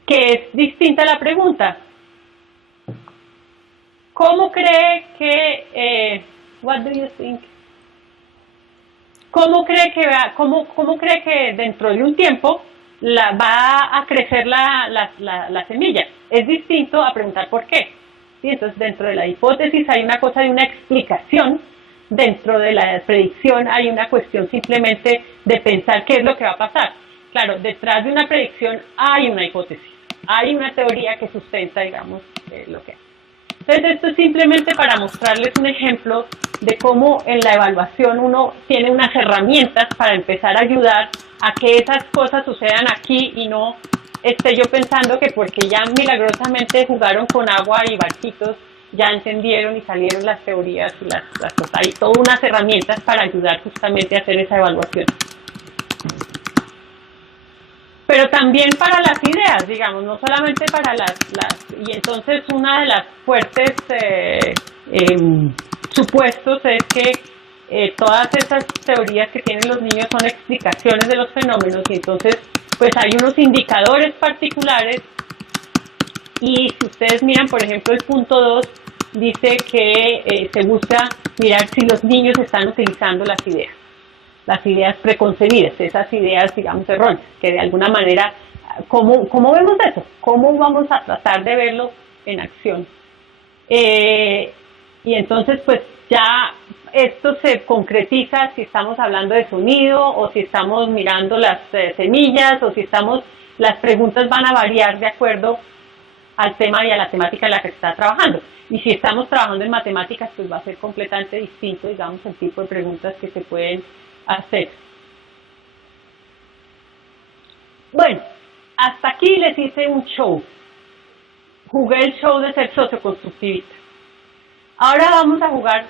que es distinta a la pregunta. ¿Cómo cree que, what do you think? ¿Cómo cree que dentro de un tiempo va a crecer la semilla? Es distinto a preguntar por qué. ¿Sí? Entonces, dentro de la hipótesis hay una cosa de una explicación, dentro de la predicción hay una cuestión simplemente de pensar qué es lo que va a pasar. Claro, detrás de una predicción hay una hipótesis, hay una teoría que sustenta, digamos, lo que es. Entonces, esto es simplemente para mostrarles un ejemplo de cómo en la evaluación uno tiene unas herramientas para empezar a ayudar a que esas cosas sucedan aquí y no esté yo pensando que porque ya milagrosamente jugaron con agua y barquitos, ya entendieron y salieron las teorías y las cosas. Hay todas unas herramientas para ayudar justamente a hacer esa evaluación. Pero también para las ideas, digamos, no solamente para y entonces una de las fuertes supuestos es que todas esas teorías que tienen los niños son explicaciones de los fenómenos y entonces pues hay unos indicadores particulares y si ustedes miran, por ejemplo, el punto 2 dice que se busca mirar si los niños están utilizando las ideas preconcebidas, esas ideas, digamos, erróneas, que de alguna manera, ¿cómo vemos eso? ¿Cómo vamos a tratar de verlo en acción? Y entonces, pues ya esto se concretiza si estamos hablando de sonido o si estamos mirando las semillas o si las preguntas van a variar de acuerdo al tema y a la temática en la que se está trabajando. Y si estamos trabajando en matemáticas, pues va a ser completamente distinto, digamos, el tipo de preguntas que se pueden hacer. Bueno, hasta aquí les hice un show. Jugué el show de ser socioconstructivista. Ahora vamos a jugar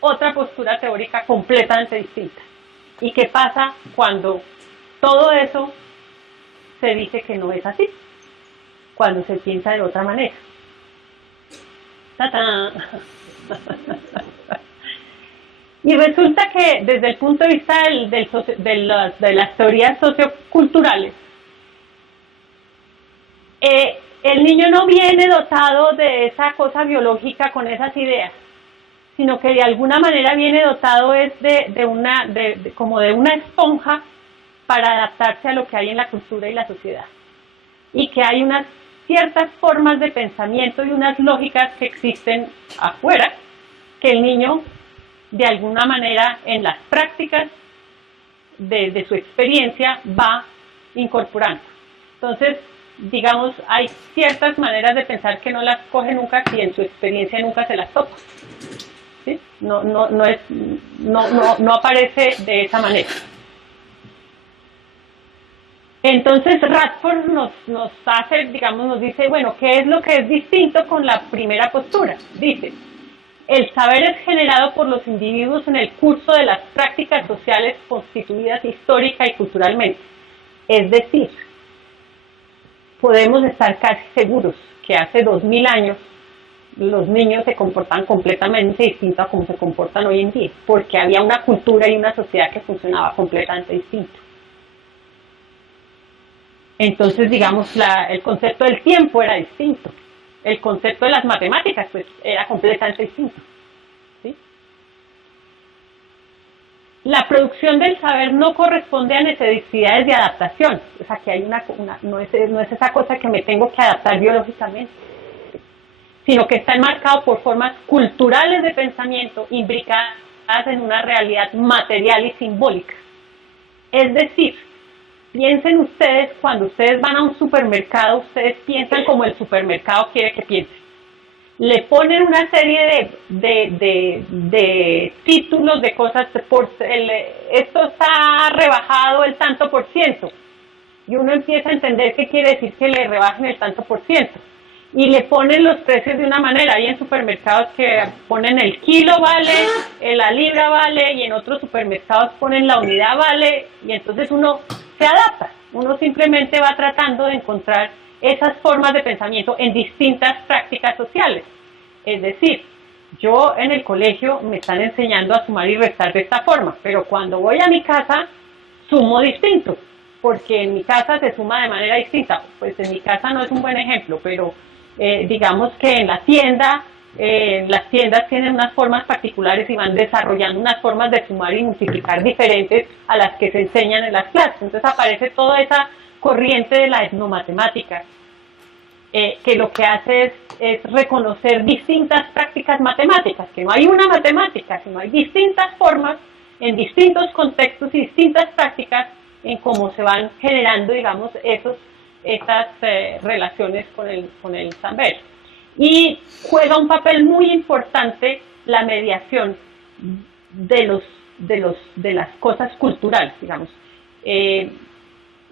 otra postura teórica completamente distinta. ¿Y qué pasa cuando todo eso se dice que no es así? Cuando se piensa de otra manera. ¡Tatán! Y resulta que desde el punto de vista de las teorías socioculturales, el niño no viene dotado de esa cosa biológica con esas ideas, sino que de alguna manera viene dotado como de una esponja para adaptarse a lo que hay en la cultura y la sociedad. Y que hay unas ciertas formas de pensamiento y unas lógicas que existen afuera, que el niño de alguna manera en las prácticas de su experiencia va incorporando. Entonces, digamos, hay ciertas maneras de pensar que no las coge nunca si en su experiencia nunca se las toca. ¿Sí? No aparece de esa manera. Entonces Radford nos hace, digamos, nos dice, bueno, ¿qué es lo que es distinto con la primera postura? Dice, el saber es generado por los individuos en el curso de las prácticas sociales constituidas histórica y culturalmente. Es decir, podemos estar casi seguros que hace 2000 años los niños se comportaban completamente distinto a como se comportan hoy en día, porque había una cultura y una sociedad que funcionaba completamente distinto. Entonces, digamos, el concepto del tiempo era distinto. El concepto de las matemáticas, pues, era completamente distinto. ¿Sí? La producción del saber no corresponde a necesidades de adaptación. O sea, que hay no es esa cosa que me tengo que adaptar biológicamente, sino que está enmarcado por formas culturales de pensamiento imbricadas en una realidad material y simbólica. Es decir, piensen ustedes, cuando ustedes van a un supermercado, ustedes piensan como el supermercado quiere que piensen. le ponen una serie de títulos, de cosas, esto está rebajado el tanto por ciento, y uno empieza a entender qué quiere decir que le rebajen el tanto por ciento, y le ponen los precios de una manera. Hay en supermercados que ponen el kilo vale, la libra vale, y en otros supermercados ponen la unidad vale, y entonces uno se adapta, uno simplemente va tratando de encontrar esas formas de pensamiento en distintas prácticas sociales. Es decir, yo en el colegio me están enseñando a sumar y restar de esta forma, pero cuando voy a mi casa sumo distinto, porque en mi casa se suma de manera distinta. Pues en mi casa no es un buen ejemplo, pero digamos que en la tienda, las tiendas tienen unas formas particulares y van desarrollando unas formas de sumar y multiplicar diferentes a las que se enseñan en las clases. Entonces aparece toda esa corriente de la etnomatemática, que lo que hace es reconocer distintas prácticas matemáticas, que no hay una matemática, sino hay distintas formas en distintos contextos y distintas prácticas en cómo se van generando, digamos, esas relaciones con el saber. Y juega un papel muy importante la mediación de las cosas culturales, digamos.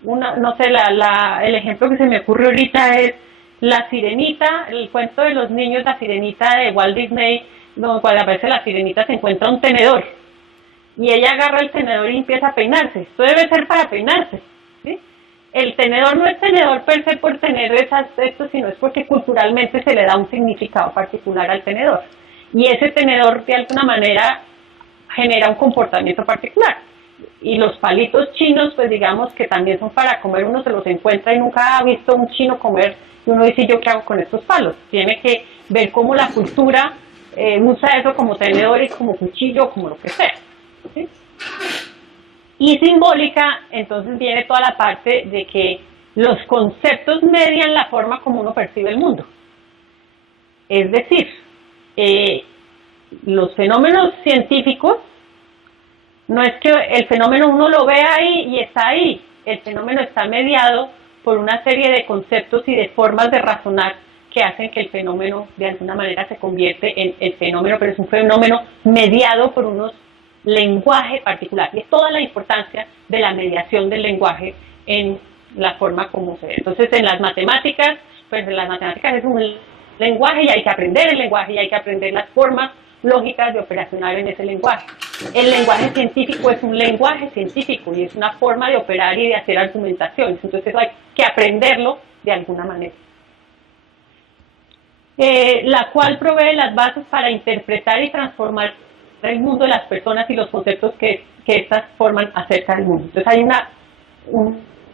No sé, el ejemplo que se me ocurre ahorita es La Sirenita, el cuento de los niños, La Sirenita de Walt Disney, donde cuando aparece la sirenita se encuentra un tenedor, y ella agarra el tenedor y empieza a peinarse. Esto debe ser para peinarse, ¿sí? El tenedor no es tenedor per se por tener esto, sino es porque culturalmente se le da un significado particular al tenedor, y ese tenedor de alguna manera genera un comportamiento particular. Y los palitos chinos, pues digamos que también son para comer, uno se los encuentra y nunca ha visto un chino comer, y uno dice, ¿yo qué hago con estos palos? Tiene que ver cómo la cultura usa eso como tenedores, como cuchillo, como lo que sea, ¿sí? Y simbólica, entonces viene toda la parte de que los conceptos median la forma como uno percibe el mundo. Es decir, los fenómenos científicos, no es que el fenómeno uno lo ve ahí y está ahí, el fenómeno está mediado por una serie de conceptos y de formas de razonar que hacen que el fenómeno de alguna manera se convierte en el fenómeno, pero es un fenómeno mediado por unos lenguaje particular, y es toda la importancia de la mediación del lenguaje en la forma como se ve. Entonces en las matemáticas, pues en las matemáticas es un lenguaje y hay que aprender el lenguaje y hay que aprender las formas lógicas de operacionar en ese lenguaje. El lenguaje científico es un lenguaje científico y es una forma de operar y de hacer argumentaciones, entonces eso hay que aprenderlo de alguna manera. La cual provee las bases para interpretar y transformar el mundo de las personas y los conceptos que éstas forman acerca del mundo. Entonces hay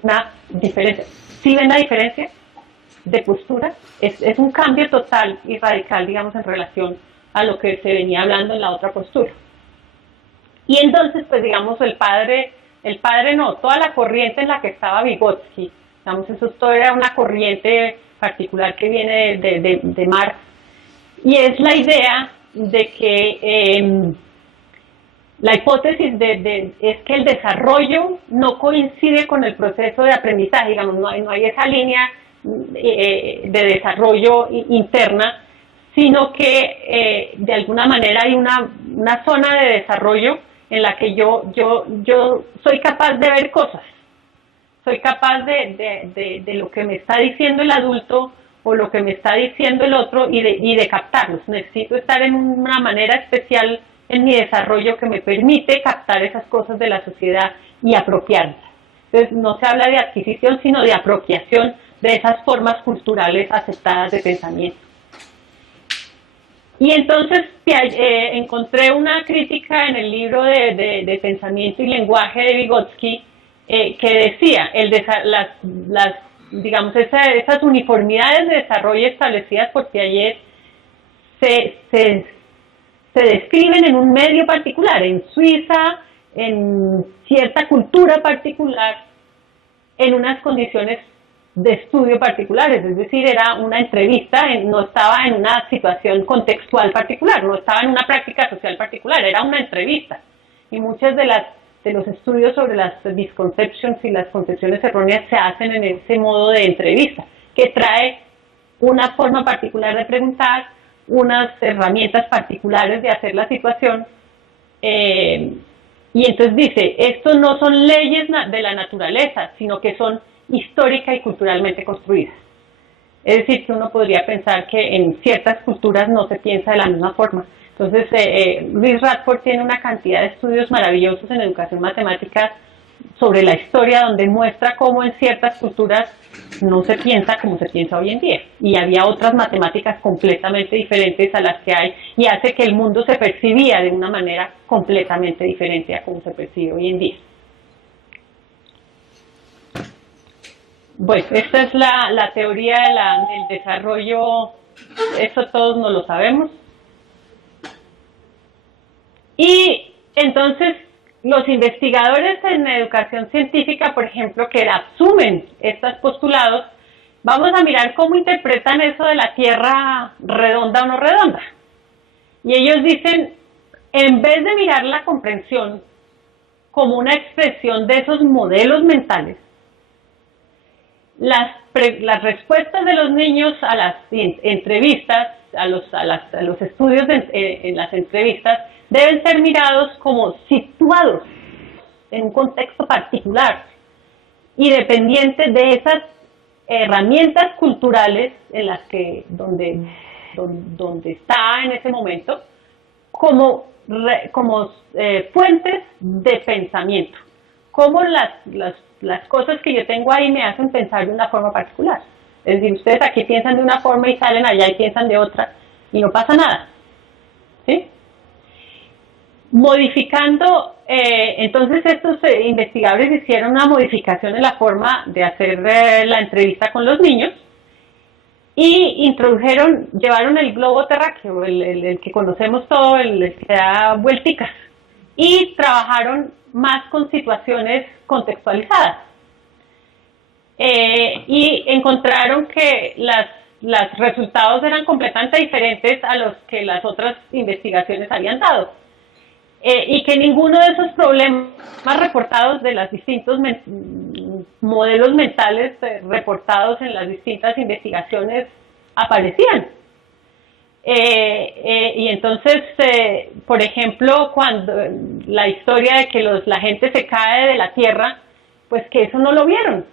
una diferencia. ¿Sí ven la diferencia de postura? Es un cambio total y radical, digamos, en relación a lo que se venía hablando en la otra postura. Y entonces, pues digamos, el padre no, toda la corriente en la que estaba Vygotsky, digamos, eso todo era una corriente particular que viene de Marx, y es la idea de que la hipótesis es que el desarrollo no coincide con el proceso de aprendizaje, digamos, no hay esa línea de desarrollo interna, sino que de alguna manera hay una zona de desarrollo en la que yo soy capaz de ver cosas, soy capaz de lo que me está diciendo el adulto o lo que me está diciendo el otro y de captarlos. Necesito estar en una manera especial en mi desarrollo que me permite captar esas cosas de la sociedad y apropiarlas. Entonces no se habla de adquisición, sino de apropiación de esas formas culturales aceptadas de pensamiento. Y entonces encontré una crítica en el libro de Pensamiento y Lenguaje de Vygotsky que decía, digamos, esas uniformidades de desarrollo establecidas por Piaget se describen en un medio particular, en Suiza, en cierta cultura particular, en unas condiciones de estudio particulares, es decir, era una entrevista, no estaba en una situación contextual particular, no estaba en una práctica social particular, era una entrevista. Y muchas de los estudios sobre las misconceptions y las concepciones erróneas se hacen en ese modo de entrevista, que trae una forma particular de preguntar, unas herramientas particulares de hacer la situación, y entonces dice, estos no son leyes de la naturaleza, sino que son histórica y culturalmente construidas. Es decir, que uno podría pensar que en ciertas culturas no se piensa de la misma forma. Entonces, Luis Radford tiene una cantidad de estudios maravillosos en educación matemática sobre la historia, donde muestra cómo en ciertas culturas no se piensa como se piensa hoy en día. Y había otras matemáticas completamente diferentes a las que hay, y hace que el mundo se percibía de una manera completamente diferente a como se percibe hoy en día. Bueno, esta es la teoría del desarrollo, eso todos no lo sabemos. Y entonces los investigadores en educación científica, por ejemplo, que asumen estos postulados, vamos a mirar cómo interpretan eso de la Tierra redonda o no redonda. Y ellos dicen, en vez de mirar la comprensión como una expresión de esos modelos mentales, las respuestas de los niños a las entrevistas, a los estudios en las entrevistas, deben ser mirados como situados en un contexto particular y dependiente de esas herramientas culturales en las que donde está en ese momento, como fuentes de pensamiento, como las cosas que yo tengo ahí me hacen pensar de una forma particular. Es decir, ustedes aquí piensan de una forma y salen allá y piensan de otra y no pasa nada, ¿sí? Modificando, entonces estos investigadores hicieron una modificación en la forma de hacer la entrevista con los niños y llevaron el globo terráqueo, el que conocemos todo, el que da vuelticas, y trabajaron más con situaciones contextualizadas. Y encontraron que los resultados eran completamente diferentes a los que las otras investigaciones habían dado. Y que ninguno de esos problemas reportados de los distintos modelos mentales reportados en las distintas investigaciones aparecían. Y entonces, por ejemplo, cuando la historia de que la gente se cae de la Tierra, pues que eso no lo vieron,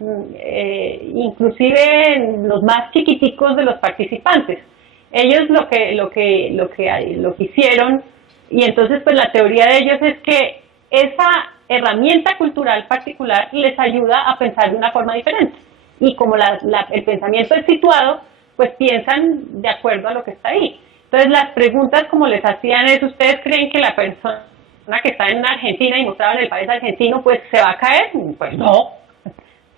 inclusive los más chiquiticos de los participantes. Ellos lo que hicieron, y entonces pues la teoría de ellos es que esa herramienta cultural particular les ayuda a pensar de una forma diferente. Y como el pensamiento es situado, pues piensan de acuerdo a lo que está ahí. Entonces las preguntas como les hacían es, ¿ustedes creen que la persona que está en Argentina y mostraban el país argentino pues se va a caer? Pues no.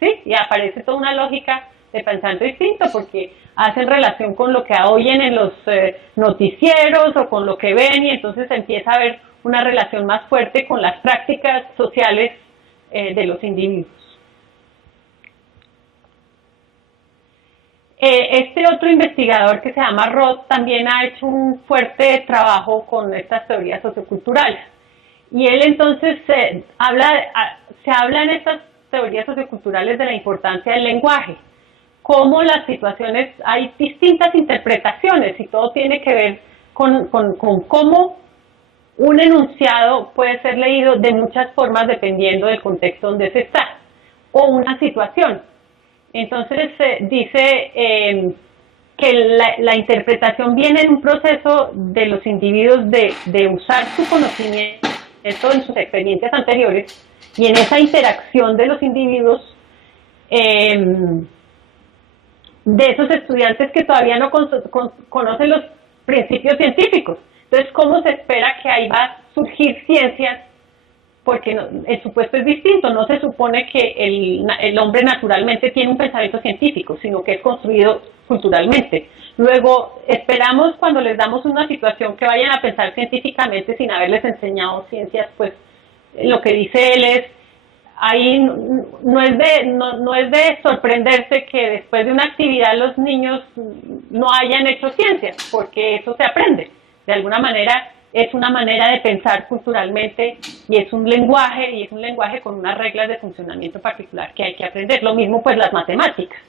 ¿Sí? Y aparece toda una lógica de pensamiento distinto porque hacen relación con lo que oyen en los noticieros o con lo que ven, y entonces empieza a haber una relación más fuerte con las prácticas sociales de los individuos. Este otro investigador que se llama Roth también ha hecho un fuerte trabajo con estas teorías socioculturales. Y él entonces se habla en estas teorías socioculturales de la importancia del lenguaje, cómo las situaciones, hay distintas interpretaciones y todo tiene que ver con cómo un enunciado puede ser leído de muchas formas dependiendo del contexto donde se está, o una situación. Entonces dice que la interpretación viene en un proceso de los individuos de usar su conocimiento en sus experiencias anteriores, y en esa interacción de los individuos, de esos estudiantes que todavía no conocen los principios científicos. Entonces, ¿cómo se espera que ahí va a surgir ciencias? Porque el supuesto es distinto, no se supone que el hombre naturalmente tiene un pensamiento científico, sino que es construido culturalmente. Luego, esperamos cuando les damos una situación que vayan a pensar científicamente sin haberles enseñado ciencias, pues lo que dice él es, ahí no es de sorprenderse que después de una actividad los niños no hayan hecho ciencias, porque eso se aprende. De alguna manera es una manera de pensar culturalmente y es un lenguaje con unas reglas de funcionamiento particular que hay que aprender. Lo mismo pues las matemáticas.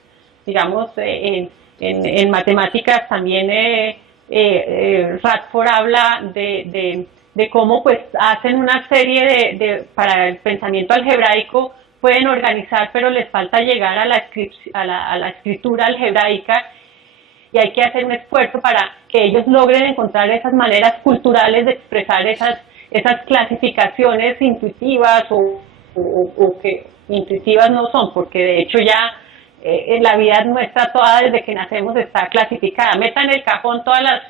Digamos, en matemáticas también Radford habla de cómo pues hacen una serie para el pensamiento algebraico, pueden organizar, pero les falta llegar a la escritura algebraica, y hay que hacer un esfuerzo para que ellos logren encontrar esas maneras culturales de expresar esas clasificaciones intuitivas o que intuitivas no son, porque de hecho ya en la vida nuestra toda desde que nacemos está clasificada. Meta en el cajón todas las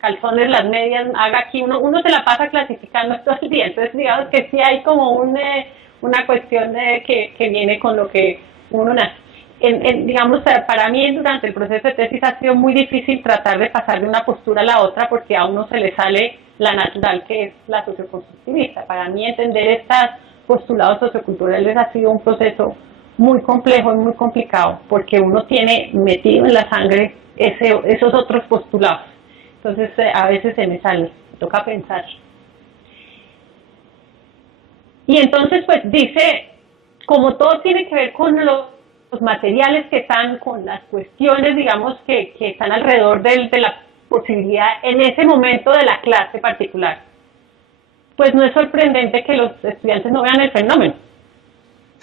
calzones, las medias, haga aquí, uno se la pasa clasificando todo el día, entonces digamos que sí hay como una cuestión que viene con lo que uno nace. Digamos, para mí durante el proceso de tesis ha sido muy difícil tratar de pasar de una postura a la otra porque a uno se le sale la natural, que es la socioconstructivista. Para mí entender estos postulados socioculturales ha sido un proceso muy complejo y muy complicado porque uno tiene metido en la sangre esos otros postulados. Entonces a veces se me sale, me toca pensar. Y entonces pues dice, como todo tiene que ver con los materiales que están, con las cuestiones, digamos, que están alrededor de la posibilidad en ese momento de la clase particular, pues no es sorprendente que los estudiantes no vean el fenómeno,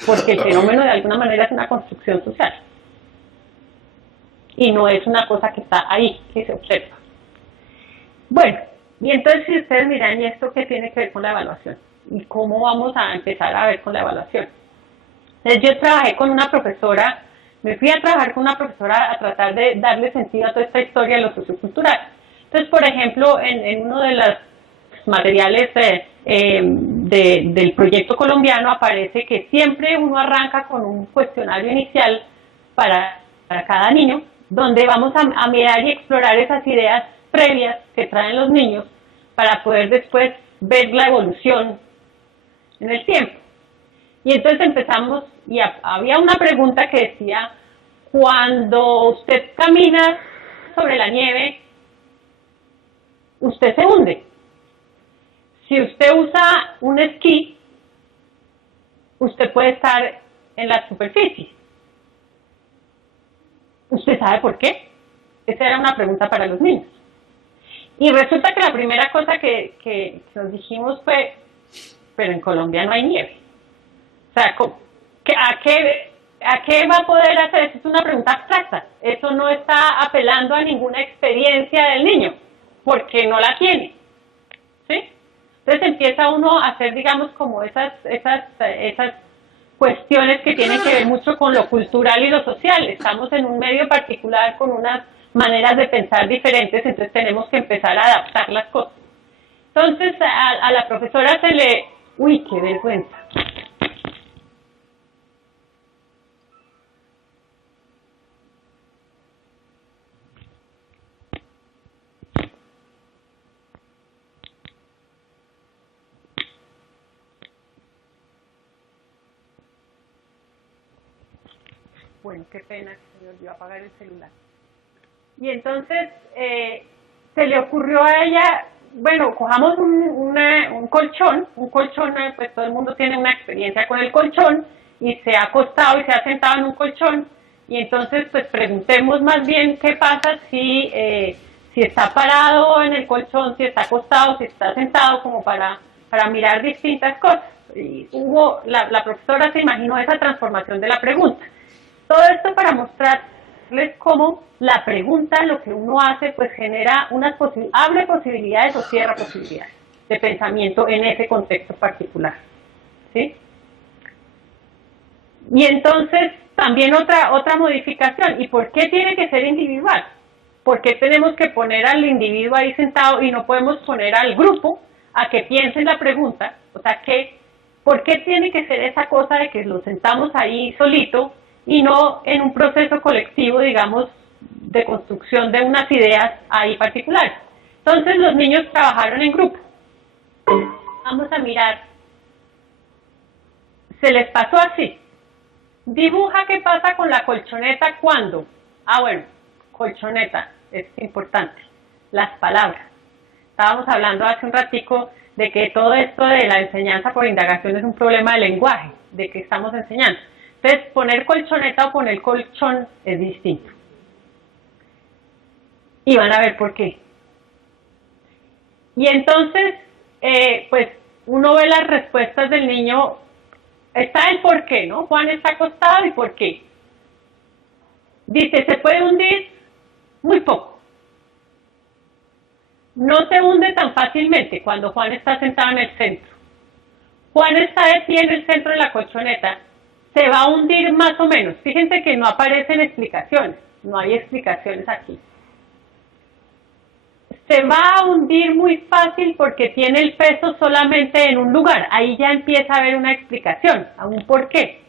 porque el fenómeno de alguna manera es una construcción social y no es una cosa que está ahí, que se observa. Bueno, y entonces si ustedes miran, ¿y esto qué tiene que ver con la evaluación? ¿Y cómo vamos a empezar a ver con la evaluación? Entonces yo trabajé con una profesora, me fui a trabajar con una profesora a tratar de darle sentido a toda esta historia de lo sociocultural. Entonces, por ejemplo, en uno de los materiales del proyecto colombiano aparece que siempre uno arranca con un cuestionario inicial para cada niño, donde vamos a mirar y explorar esas ideas previas que traen los niños para poder después ver la evolución en el tiempo. Y entonces empezamos, y había una pregunta que decía, cuando usted camina sobre la nieve, usted se hunde. Si usted usa un esquí, usted puede estar en la superficie. ¿Usted sabe por qué? Esa era una pregunta para los niños. Y resulta que la primera cosa que nos dijimos fue, pero en Colombia no hay nieve. O sea, ¿a qué va a poder hacer? Eso es una pregunta abstracta. Eso no está apelando a ninguna experiencia del niño, porque no la tiene. ¿Sí? Entonces empieza uno a hacer, digamos, como esas cuestiones que tienen que ver mucho con lo cultural y lo social. Estamos en un medio particular con unas maneras de pensar diferentes, entonces tenemos que empezar a adaptar las cosas. Entonces a la profesora se le... ¡Uy, qué vergüenza! Bueno, qué pena, se me olvidó apagar el celular. Y entonces se le ocurrió a ella, bueno, cojamos un colchón, pues todo el mundo tiene una experiencia con el colchón, y se ha acostado y se ha sentado en un colchón, y entonces pues preguntemos más bien qué pasa si está parado en el colchón, si está acostado, si está sentado, como para mirar distintas cosas. Y la profesora se imaginó esa transformación de la pregunta. Todo esto para mostrarles cómo la pregunta, lo que uno hace, pues genera abre posibilidades o cierra posibilidades de pensamiento en ese contexto particular. ¿Sí? Y entonces, también otra modificación. ¿Y por qué tiene que ser individual? ¿Por qué tenemos que poner al individuo ahí sentado y no podemos poner al grupo a que piense la pregunta? O sea, ¿por qué tiene que ser esa cosa de que lo sentamos ahí solito y no en un proceso colectivo, digamos, de construcción de unas ideas ahí particulares? Entonces los niños trabajaron en grupo. Vamos a mirar. Se les pasó así. Dibuja qué pasa con la colchoneta cuando. Bueno, colchoneta, es importante. Las palabras. Estábamos hablando hace un ratico de que todo esto de la enseñanza por indagación es un problema de lenguaje, de que estamos enseñando. Entonces, poner colchoneta o poner colchón es distinto. Y van a ver por qué. Y entonces, pues uno ve las respuestas del niño, está el por qué, ¿no? Juan está acostado y por qué. Dice, se puede hundir muy poco. No se hunde tan fácilmente cuando Juan está sentado en el centro. Juan está de pie en el centro de la colchoneta, se va a hundir más o menos. Fíjense que no aparecen explicaciones, no hay explicaciones aquí. Se va a hundir muy fácil porque tiene el peso solamente en un lugar. Ahí ya empieza a haber una explicación, a un porqué.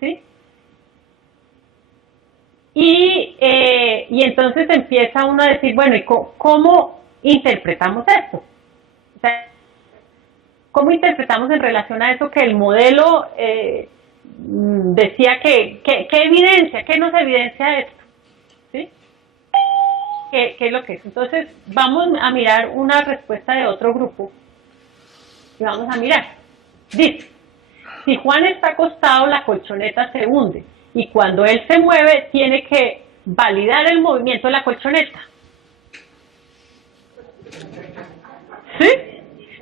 ¿Sí? Y entonces empieza uno a decir, bueno, ¿y cómo interpretamos esto? O sea, ¿cómo interpretamos en relación a eso que el modelo decía que evidencia, qué nos evidencia esto? ¿Sí? ¿Qué es lo que es? Entonces, vamos a mirar una respuesta de otro grupo. Y vamos a mirar. Dice, si Juan está acostado, la colchoneta se hunde. Y cuando él se mueve, tiene que validar el movimiento de la colchoneta. ¿Sí?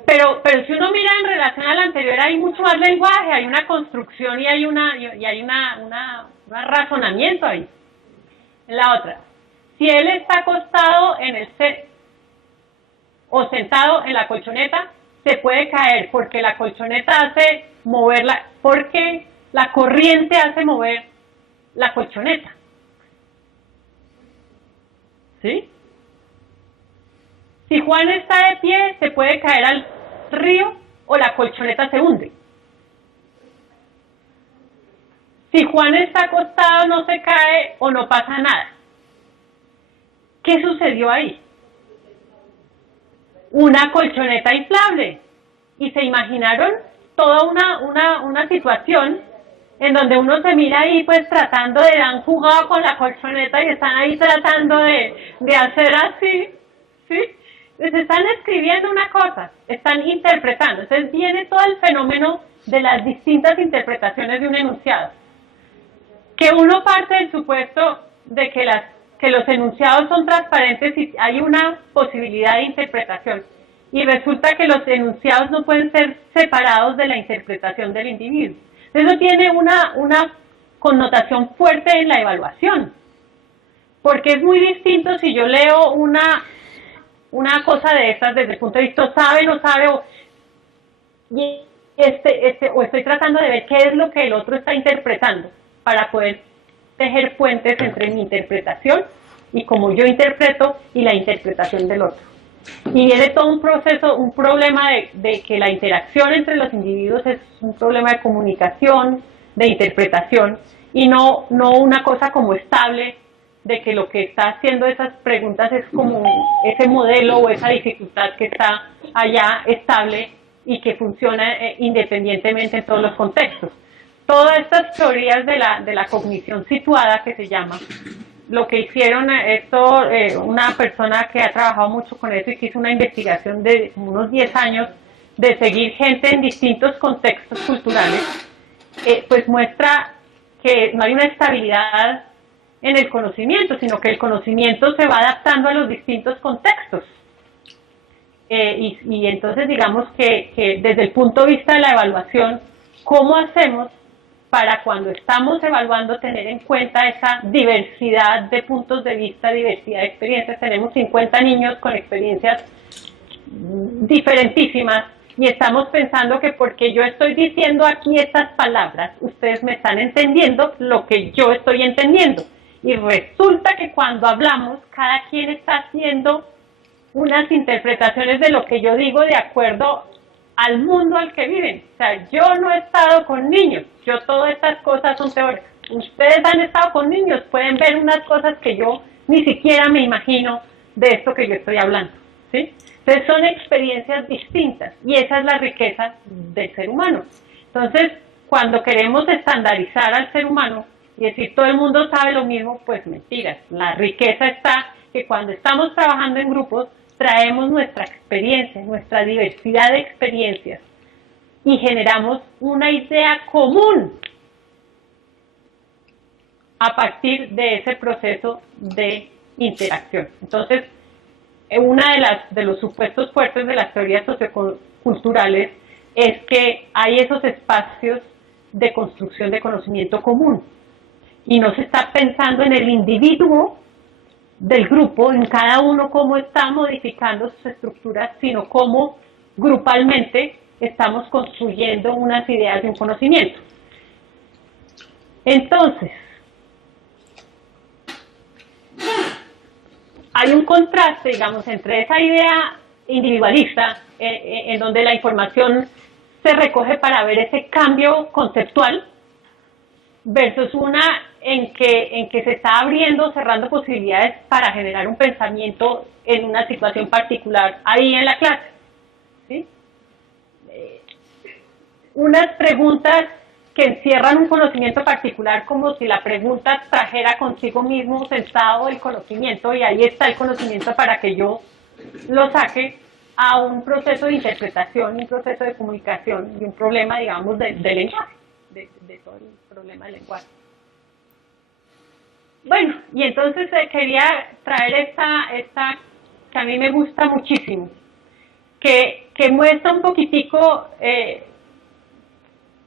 Pero si uno mira en relación al anterior, hay mucho más lenguaje, hay una construcción y hay un razonamiento ahí. En la otra, si él está acostado en el set o sentado en la colchoneta, se puede caer porque la colchoneta hace moverla, porque la corriente hace mover la colchoneta. ¿Sí? Si Juan está de pie, se puede caer al río o la colchoneta se hunde. Si Juan está acostado, no se cae o no pasa nada. ¿Qué sucedió ahí? Una colchoneta inflable. Y se imaginaron toda una situación en donde uno se mira ahí pues tratando de dar un jugado con la colchoneta y están ahí tratando de hacer así, ¿sí? Les están escribiendo una cosa, están interpretando. Entonces viene todo el fenómeno de las distintas interpretaciones de un enunciado. Que uno parte del supuesto de que los enunciados son transparentes y hay una posibilidad de interpretación. Y resulta que los enunciados no pueden ser separados de la interpretación del individuo. Eso tiene una connotación fuerte en la evaluación. Porque es muy distinto si yo leo una cosa de estas desde el punto de vista sabe, no sabe, o estoy tratando de ver qué es lo que el otro está interpretando para poder tejer puentes entre mi interpretación y cómo yo interpreto y la interpretación del otro. Y viene todo un proceso, un problema de que la interacción entre los individuos es un problema de comunicación, de interpretación, y no una cosa como estable, de que lo que está haciendo esas preguntas es como ese modelo o esa dificultad que está allá estable y que funciona independientemente en todos los contextos. Todas estas teorías de la cognición situada, que se llama, lo que hicieron una persona que ha trabajado mucho con eso y que hizo una investigación de unos 10 años de seguir gente en distintos contextos culturales, pues muestra que no hay una estabilidad en el conocimiento, sino que el conocimiento se va adaptando a los distintos contextos. Y entonces digamos que desde el punto de vista de la evaluación, ¿cómo hacemos para cuando estamos evaluando tener en cuenta esa diversidad de puntos de vista, diversidad de experiencias? Tenemos 50 niños con experiencias diferentísimas y estamos pensando que porque yo estoy diciendo aquí estas palabras, ustedes me están entendiendo lo que yo estoy entendiendo. Y resulta que cuando hablamos, cada quien está haciendo unas interpretaciones de lo que yo digo de acuerdo al mundo al que viven. O sea, yo no he estado con niños, yo todas estas cosas son teóricas. Ustedes han estado con niños, pueden ver unas cosas que yo ni siquiera me imagino de esto que yo estoy hablando, ¿sí? Entonces son experiencias distintas y esa es la riqueza del ser humano. Entonces, cuando queremos estandarizar al ser humano y decir todo el mundo sabe lo mismo, pues mentiras. La riqueza está que cuando estamos trabajando en grupos, traemos nuestra experiencia, nuestra diversidad de experiencias y generamos una idea común a partir de ese proceso de interacción. Entonces, una de los supuestos fuertes de las teorías socioculturales es que hay esos espacios de construcción de conocimiento común y no se está pensando en el individuo del grupo, en cada uno cómo está modificando sus estructuras, sino cómo grupalmente estamos construyendo unas ideas de un conocimiento. Entonces, hay un contraste, digamos, entre esa idea individualista, en donde la información se recoge para ver ese cambio conceptual, versus una en que se está abriendo, cerrando posibilidades para generar un pensamiento en una situación particular ahí en la clase. ¿Sí? Unas preguntas que encierran un conocimiento particular, como si la pregunta trajera consigo mismo sensado el conocimiento, y ahí está el conocimiento para que yo lo saque, a un proceso de interpretación, un proceso de comunicación y un problema, digamos, de lenguaje, de todo el problema del lenguaje. Bueno, y entonces quería traer esta que a mí me gusta muchísimo, que muestra un poquitico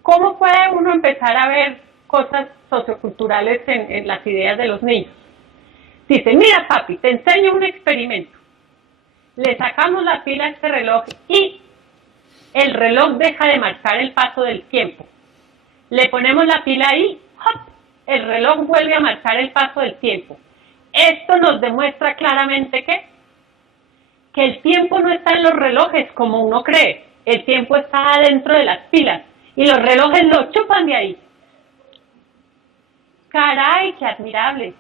cómo puede uno empezar a ver cosas socioculturales en las ideas de los niños. Dice, mira papi, te enseño un experimento. Le sacamos la pila a este reloj y el reloj deja de marcar el paso del tiempo. Le ponemos la pila ahí, ¡hop!, el reloj vuelve a marcar el paso del tiempo. Esto nos demuestra claramente que el tiempo no está en los relojes como uno cree. El tiempo está adentro de las pilas y los relojes lo chupan de ahí. ¡Caray, qué admirable!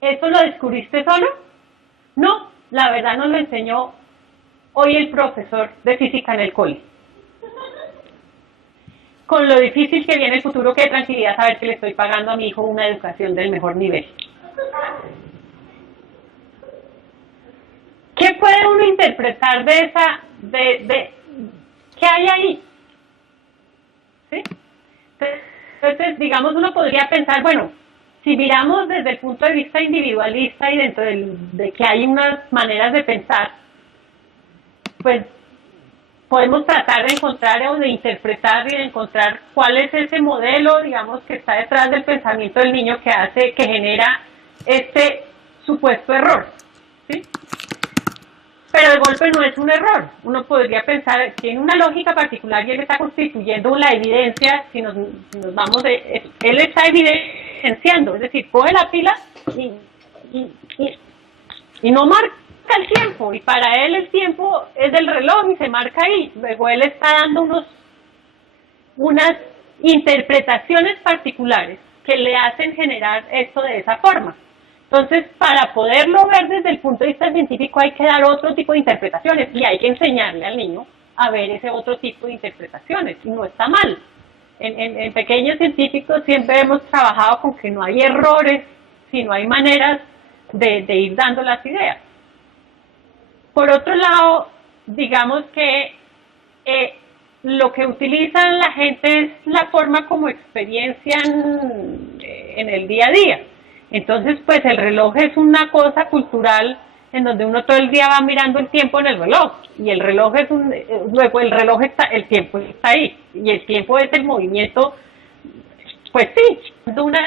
¿Eso lo descubriste solo? No, la verdad nos lo enseñó hoy el profesor de física en el cole. Con lo difícil que viene el futuro, qué tranquilidad saber que le estoy pagando a mi hijo una educación del mejor nivel. ¿Qué puede uno interpretar de qué hay ahí? ¿Sí? Entonces, digamos, uno podría pensar, bueno, si miramos desde el punto de vista individualista y dentro de que hay unas maneras de pensar, pues podemos tratar de encontrar o de interpretar y de encontrar cuál es ese modelo, digamos, que está detrás del pensamiento del niño que genera este supuesto error, ¿sí? Pero de golpe no es un error. Uno podría pensar que tiene una lógica particular y él está constituyendo la evidencia. Si nos vamos él está evidenciando, es decir, coge la pila y no marca el tiempo, y para él el tiempo es del reloj y se marca ahí. Luego él está dando unas interpretaciones particulares que le hacen generar esto de esa forma. Entonces, para poderlo ver desde el punto de vista científico hay que dar otro tipo de interpretaciones y hay que enseñarle al niño a ver ese otro tipo de interpretaciones, y no está mal. En Pequeños Científicos siempre hemos trabajado con que no hay errores, sino hay maneras de ir dando las ideas. Por otro lado, digamos que lo que utiliza la gente es la forma como experiencian en el día a día. Entonces, pues el reloj es una cosa cultural en donde uno todo el día va mirando el tiempo en el reloj, y el reloj es luego el reloj está, el tiempo está ahí, y el tiempo es el movimiento, pues sí, dando unos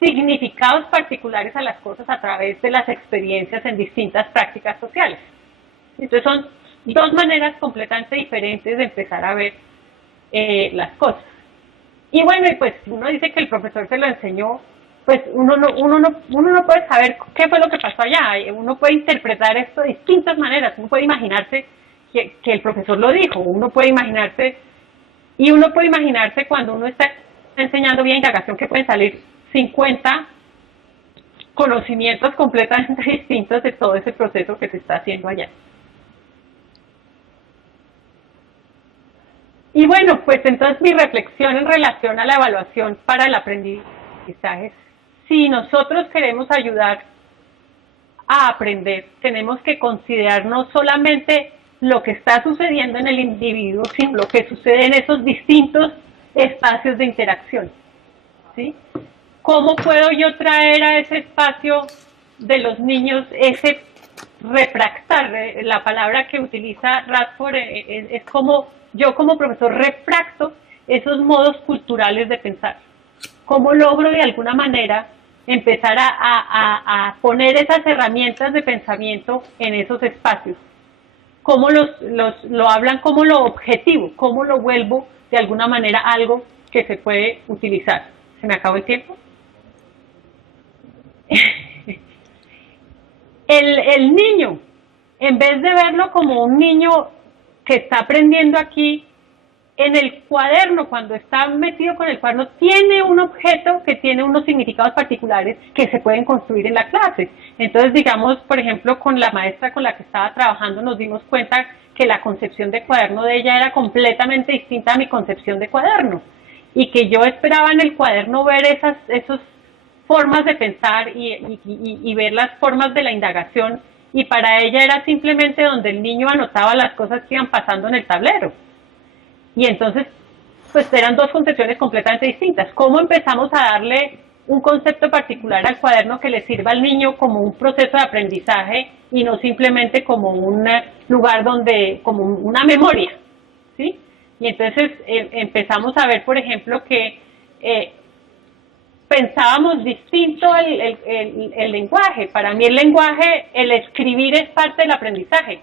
significados particulares a las cosas a través de las experiencias en distintas prácticas sociales. Entonces son dos maneras completamente diferentes de empezar a ver las cosas. Y bueno, y pues uno dice que el profesor se lo enseñó, pues uno no puede saber qué fue lo que pasó allá. Uno puede interpretar esto de distintas maneras. Uno puede imaginarse que el profesor lo dijo, uno puede imaginarse cuando uno está enseñando vía indagación que pueden salir 50 conocimientos completamente distintos de todo ese proceso que se está haciendo allá. Y bueno, pues entonces mi reflexión en relación a la evaluación para el aprendizaje: si nosotros queremos ayudar a aprender, tenemos que considerar no solamente lo que está sucediendo en el individuo, sino lo que sucede en esos distintos espacios de interacción, ¿sí? ¿Cómo puedo yo traer a ese espacio de los niños ese refractar, la palabra que utiliza Radford es como yo como profesor refracto esos modos culturales de pensar. ¿Cómo logro de alguna manera empezar a poner esas herramientas de pensamiento en esos espacios? ¿Cómo lo hablan como lo objetivo? ¿Cómo lo vuelvo de alguna manera algo que se puede utilizar? ¿Se me acabó el tiempo? El niño, en vez de verlo como un niño que está aprendiendo aquí, en el cuaderno, cuando está metido con el cuaderno, tiene un objeto que tiene unos significados particulares que se pueden construir en la clase. Entonces, digamos, por ejemplo, con la maestra con la que estaba trabajando, nos dimos cuenta que la concepción de cuaderno de ella era completamente distinta a mi concepción de cuaderno. Y que yo esperaba en el cuaderno ver esas formas de pensar y ver las formas de la indagación. Y para ella era simplemente donde el niño anotaba las cosas que iban pasando en el tablero. Y entonces, pues eran dos concepciones completamente distintas. ¿Cómo empezamos a darle un concepto particular al cuaderno que le sirva al niño como un proceso de aprendizaje y no simplemente como un lugar donde, como una memoria, ¿sí? Y entonces empezamos a ver, por ejemplo, que pensábamos distinto el lenguaje. Para mí el lenguaje, el escribir es parte del aprendizaje.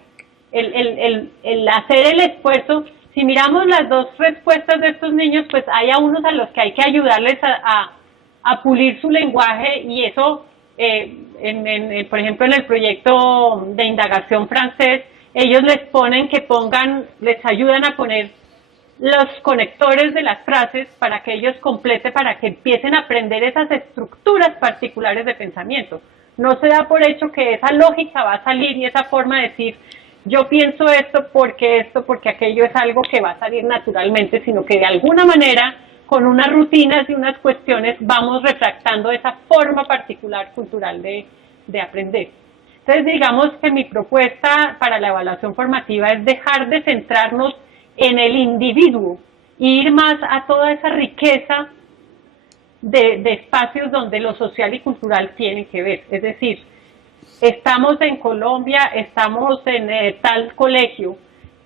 El hacer el esfuerzo. Si miramos las dos respuestas de estos niños, pues hay a unos a los que hay que ayudarles a pulir su lenguaje y eso, por ejemplo, en el proyecto de indagación francés, ellos les ayudan a poner los conectores de las frases para que ellos completen, para que empiecen a aprender esas estructuras particulares de pensamiento. No se da por hecho que esa lógica va a salir y esa forma de decir yo pienso esto, porque aquello es algo que va a salir naturalmente, sino que de alguna manera, con unas rutinas y unas cuestiones, vamos refractando esa forma particular cultural de aprender. Entonces, digamos que mi propuesta para la evaluación formativa es dejar de centrarnos en el individuo e ir más a toda esa riqueza de espacios donde lo social y cultural tienen que ver. Es decir, estamos en Colombia, estamos en tal colegio.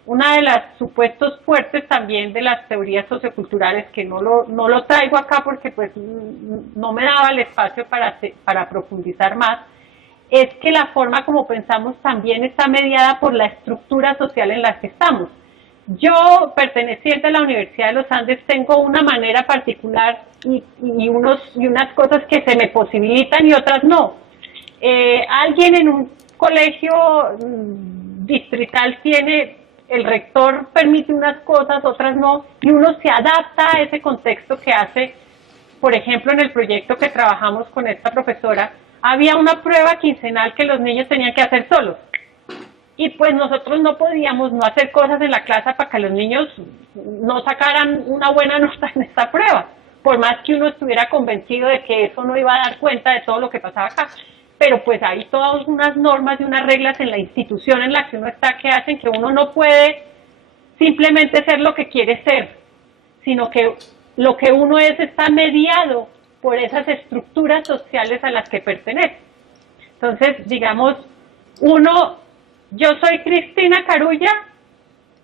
Uno de los supuestos fuertes también de las teorías socioculturales, que no lo traigo acá porque pues no me daba el espacio para profundizar más, es que la forma como pensamos también está mediada por la estructura social en la que estamos. Yo, perteneciente a la Universidad de los Andes, tengo una manera particular y unas cosas que se me posibilitan y otras no. Alguien en un colegio distrital el rector permite unas cosas, otras no, y uno se adapta a ese contexto que hace. Por ejemplo, en el proyecto que trabajamos con esta profesora, había una prueba quincenal que los niños tenían que hacer solos. Y pues nosotros no podíamos no hacer cosas en la clase para que los niños no sacaran una buena nota en esta prueba, por más que uno estuviera convencido de que eso no iba a dar cuenta de todo lo que pasaba acá. Pero pues hay todas unas normas y unas reglas en la institución en la que uno está que hacen que uno no puede simplemente ser lo que quiere ser, sino que lo que uno es está mediado por esas estructuras sociales a las que pertenece. Entonces, digamos, yo soy Cristina Carulla,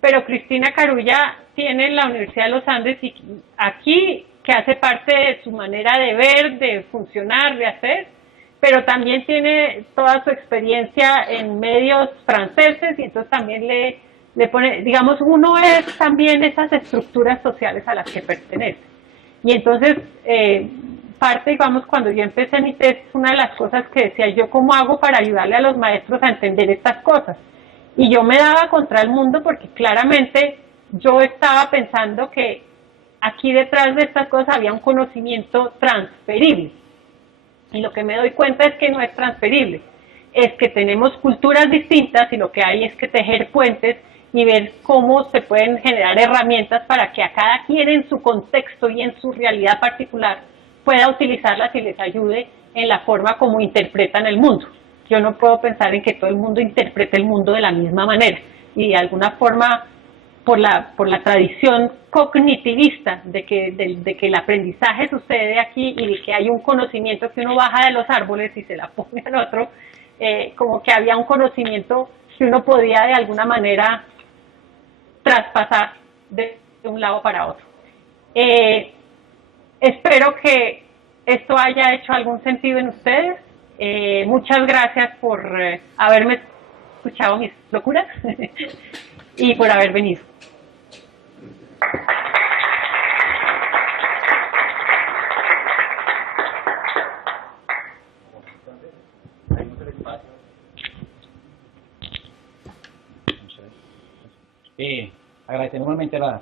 pero Cristina Carulla tiene la Universidad de los Andes y aquí, que hace parte de su manera de ver, de funcionar, de hacer, pero también tiene toda su experiencia en medios franceses y entonces también le pone, digamos, uno es también esas estructuras sociales a las que pertenece. Y entonces, digamos, cuando yo empecé mi tesis, una de las cosas que decía yo, ¿cómo hago para ayudarle a los maestros a entender estas cosas? Y yo me daba contra el mundo porque claramente yo estaba pensando que aquí detrás de estas cosas había un conocimiento transferible. Y lo que me doy cuenta es que no es transferible, es que tenemos culturas distintas y lo que hay es que tejer puentes y ver cómo se pueden generar herramientas para que a cada quien en su contexto y en su realidad particular pueda utilizarlas y les ayude en la forma como interpretan el mundo. Yo no puedo pensar en que todo el mundo interprete el mundo de la misma manera y de alguna forma por la tradición cognitivista de que el aprendizaje sucede aquí y de que hay un conocimiento que uno baja de los árboles y se la pone al otro, como que había un conocimiento que uno podía de alguna manera traspasar de un lado para otro. Espero que esto haya hecho algún sentido en ustedes. Muchas gracias por haberme escuchado mis locuras y por haber venido. Agradecemos nuevamente la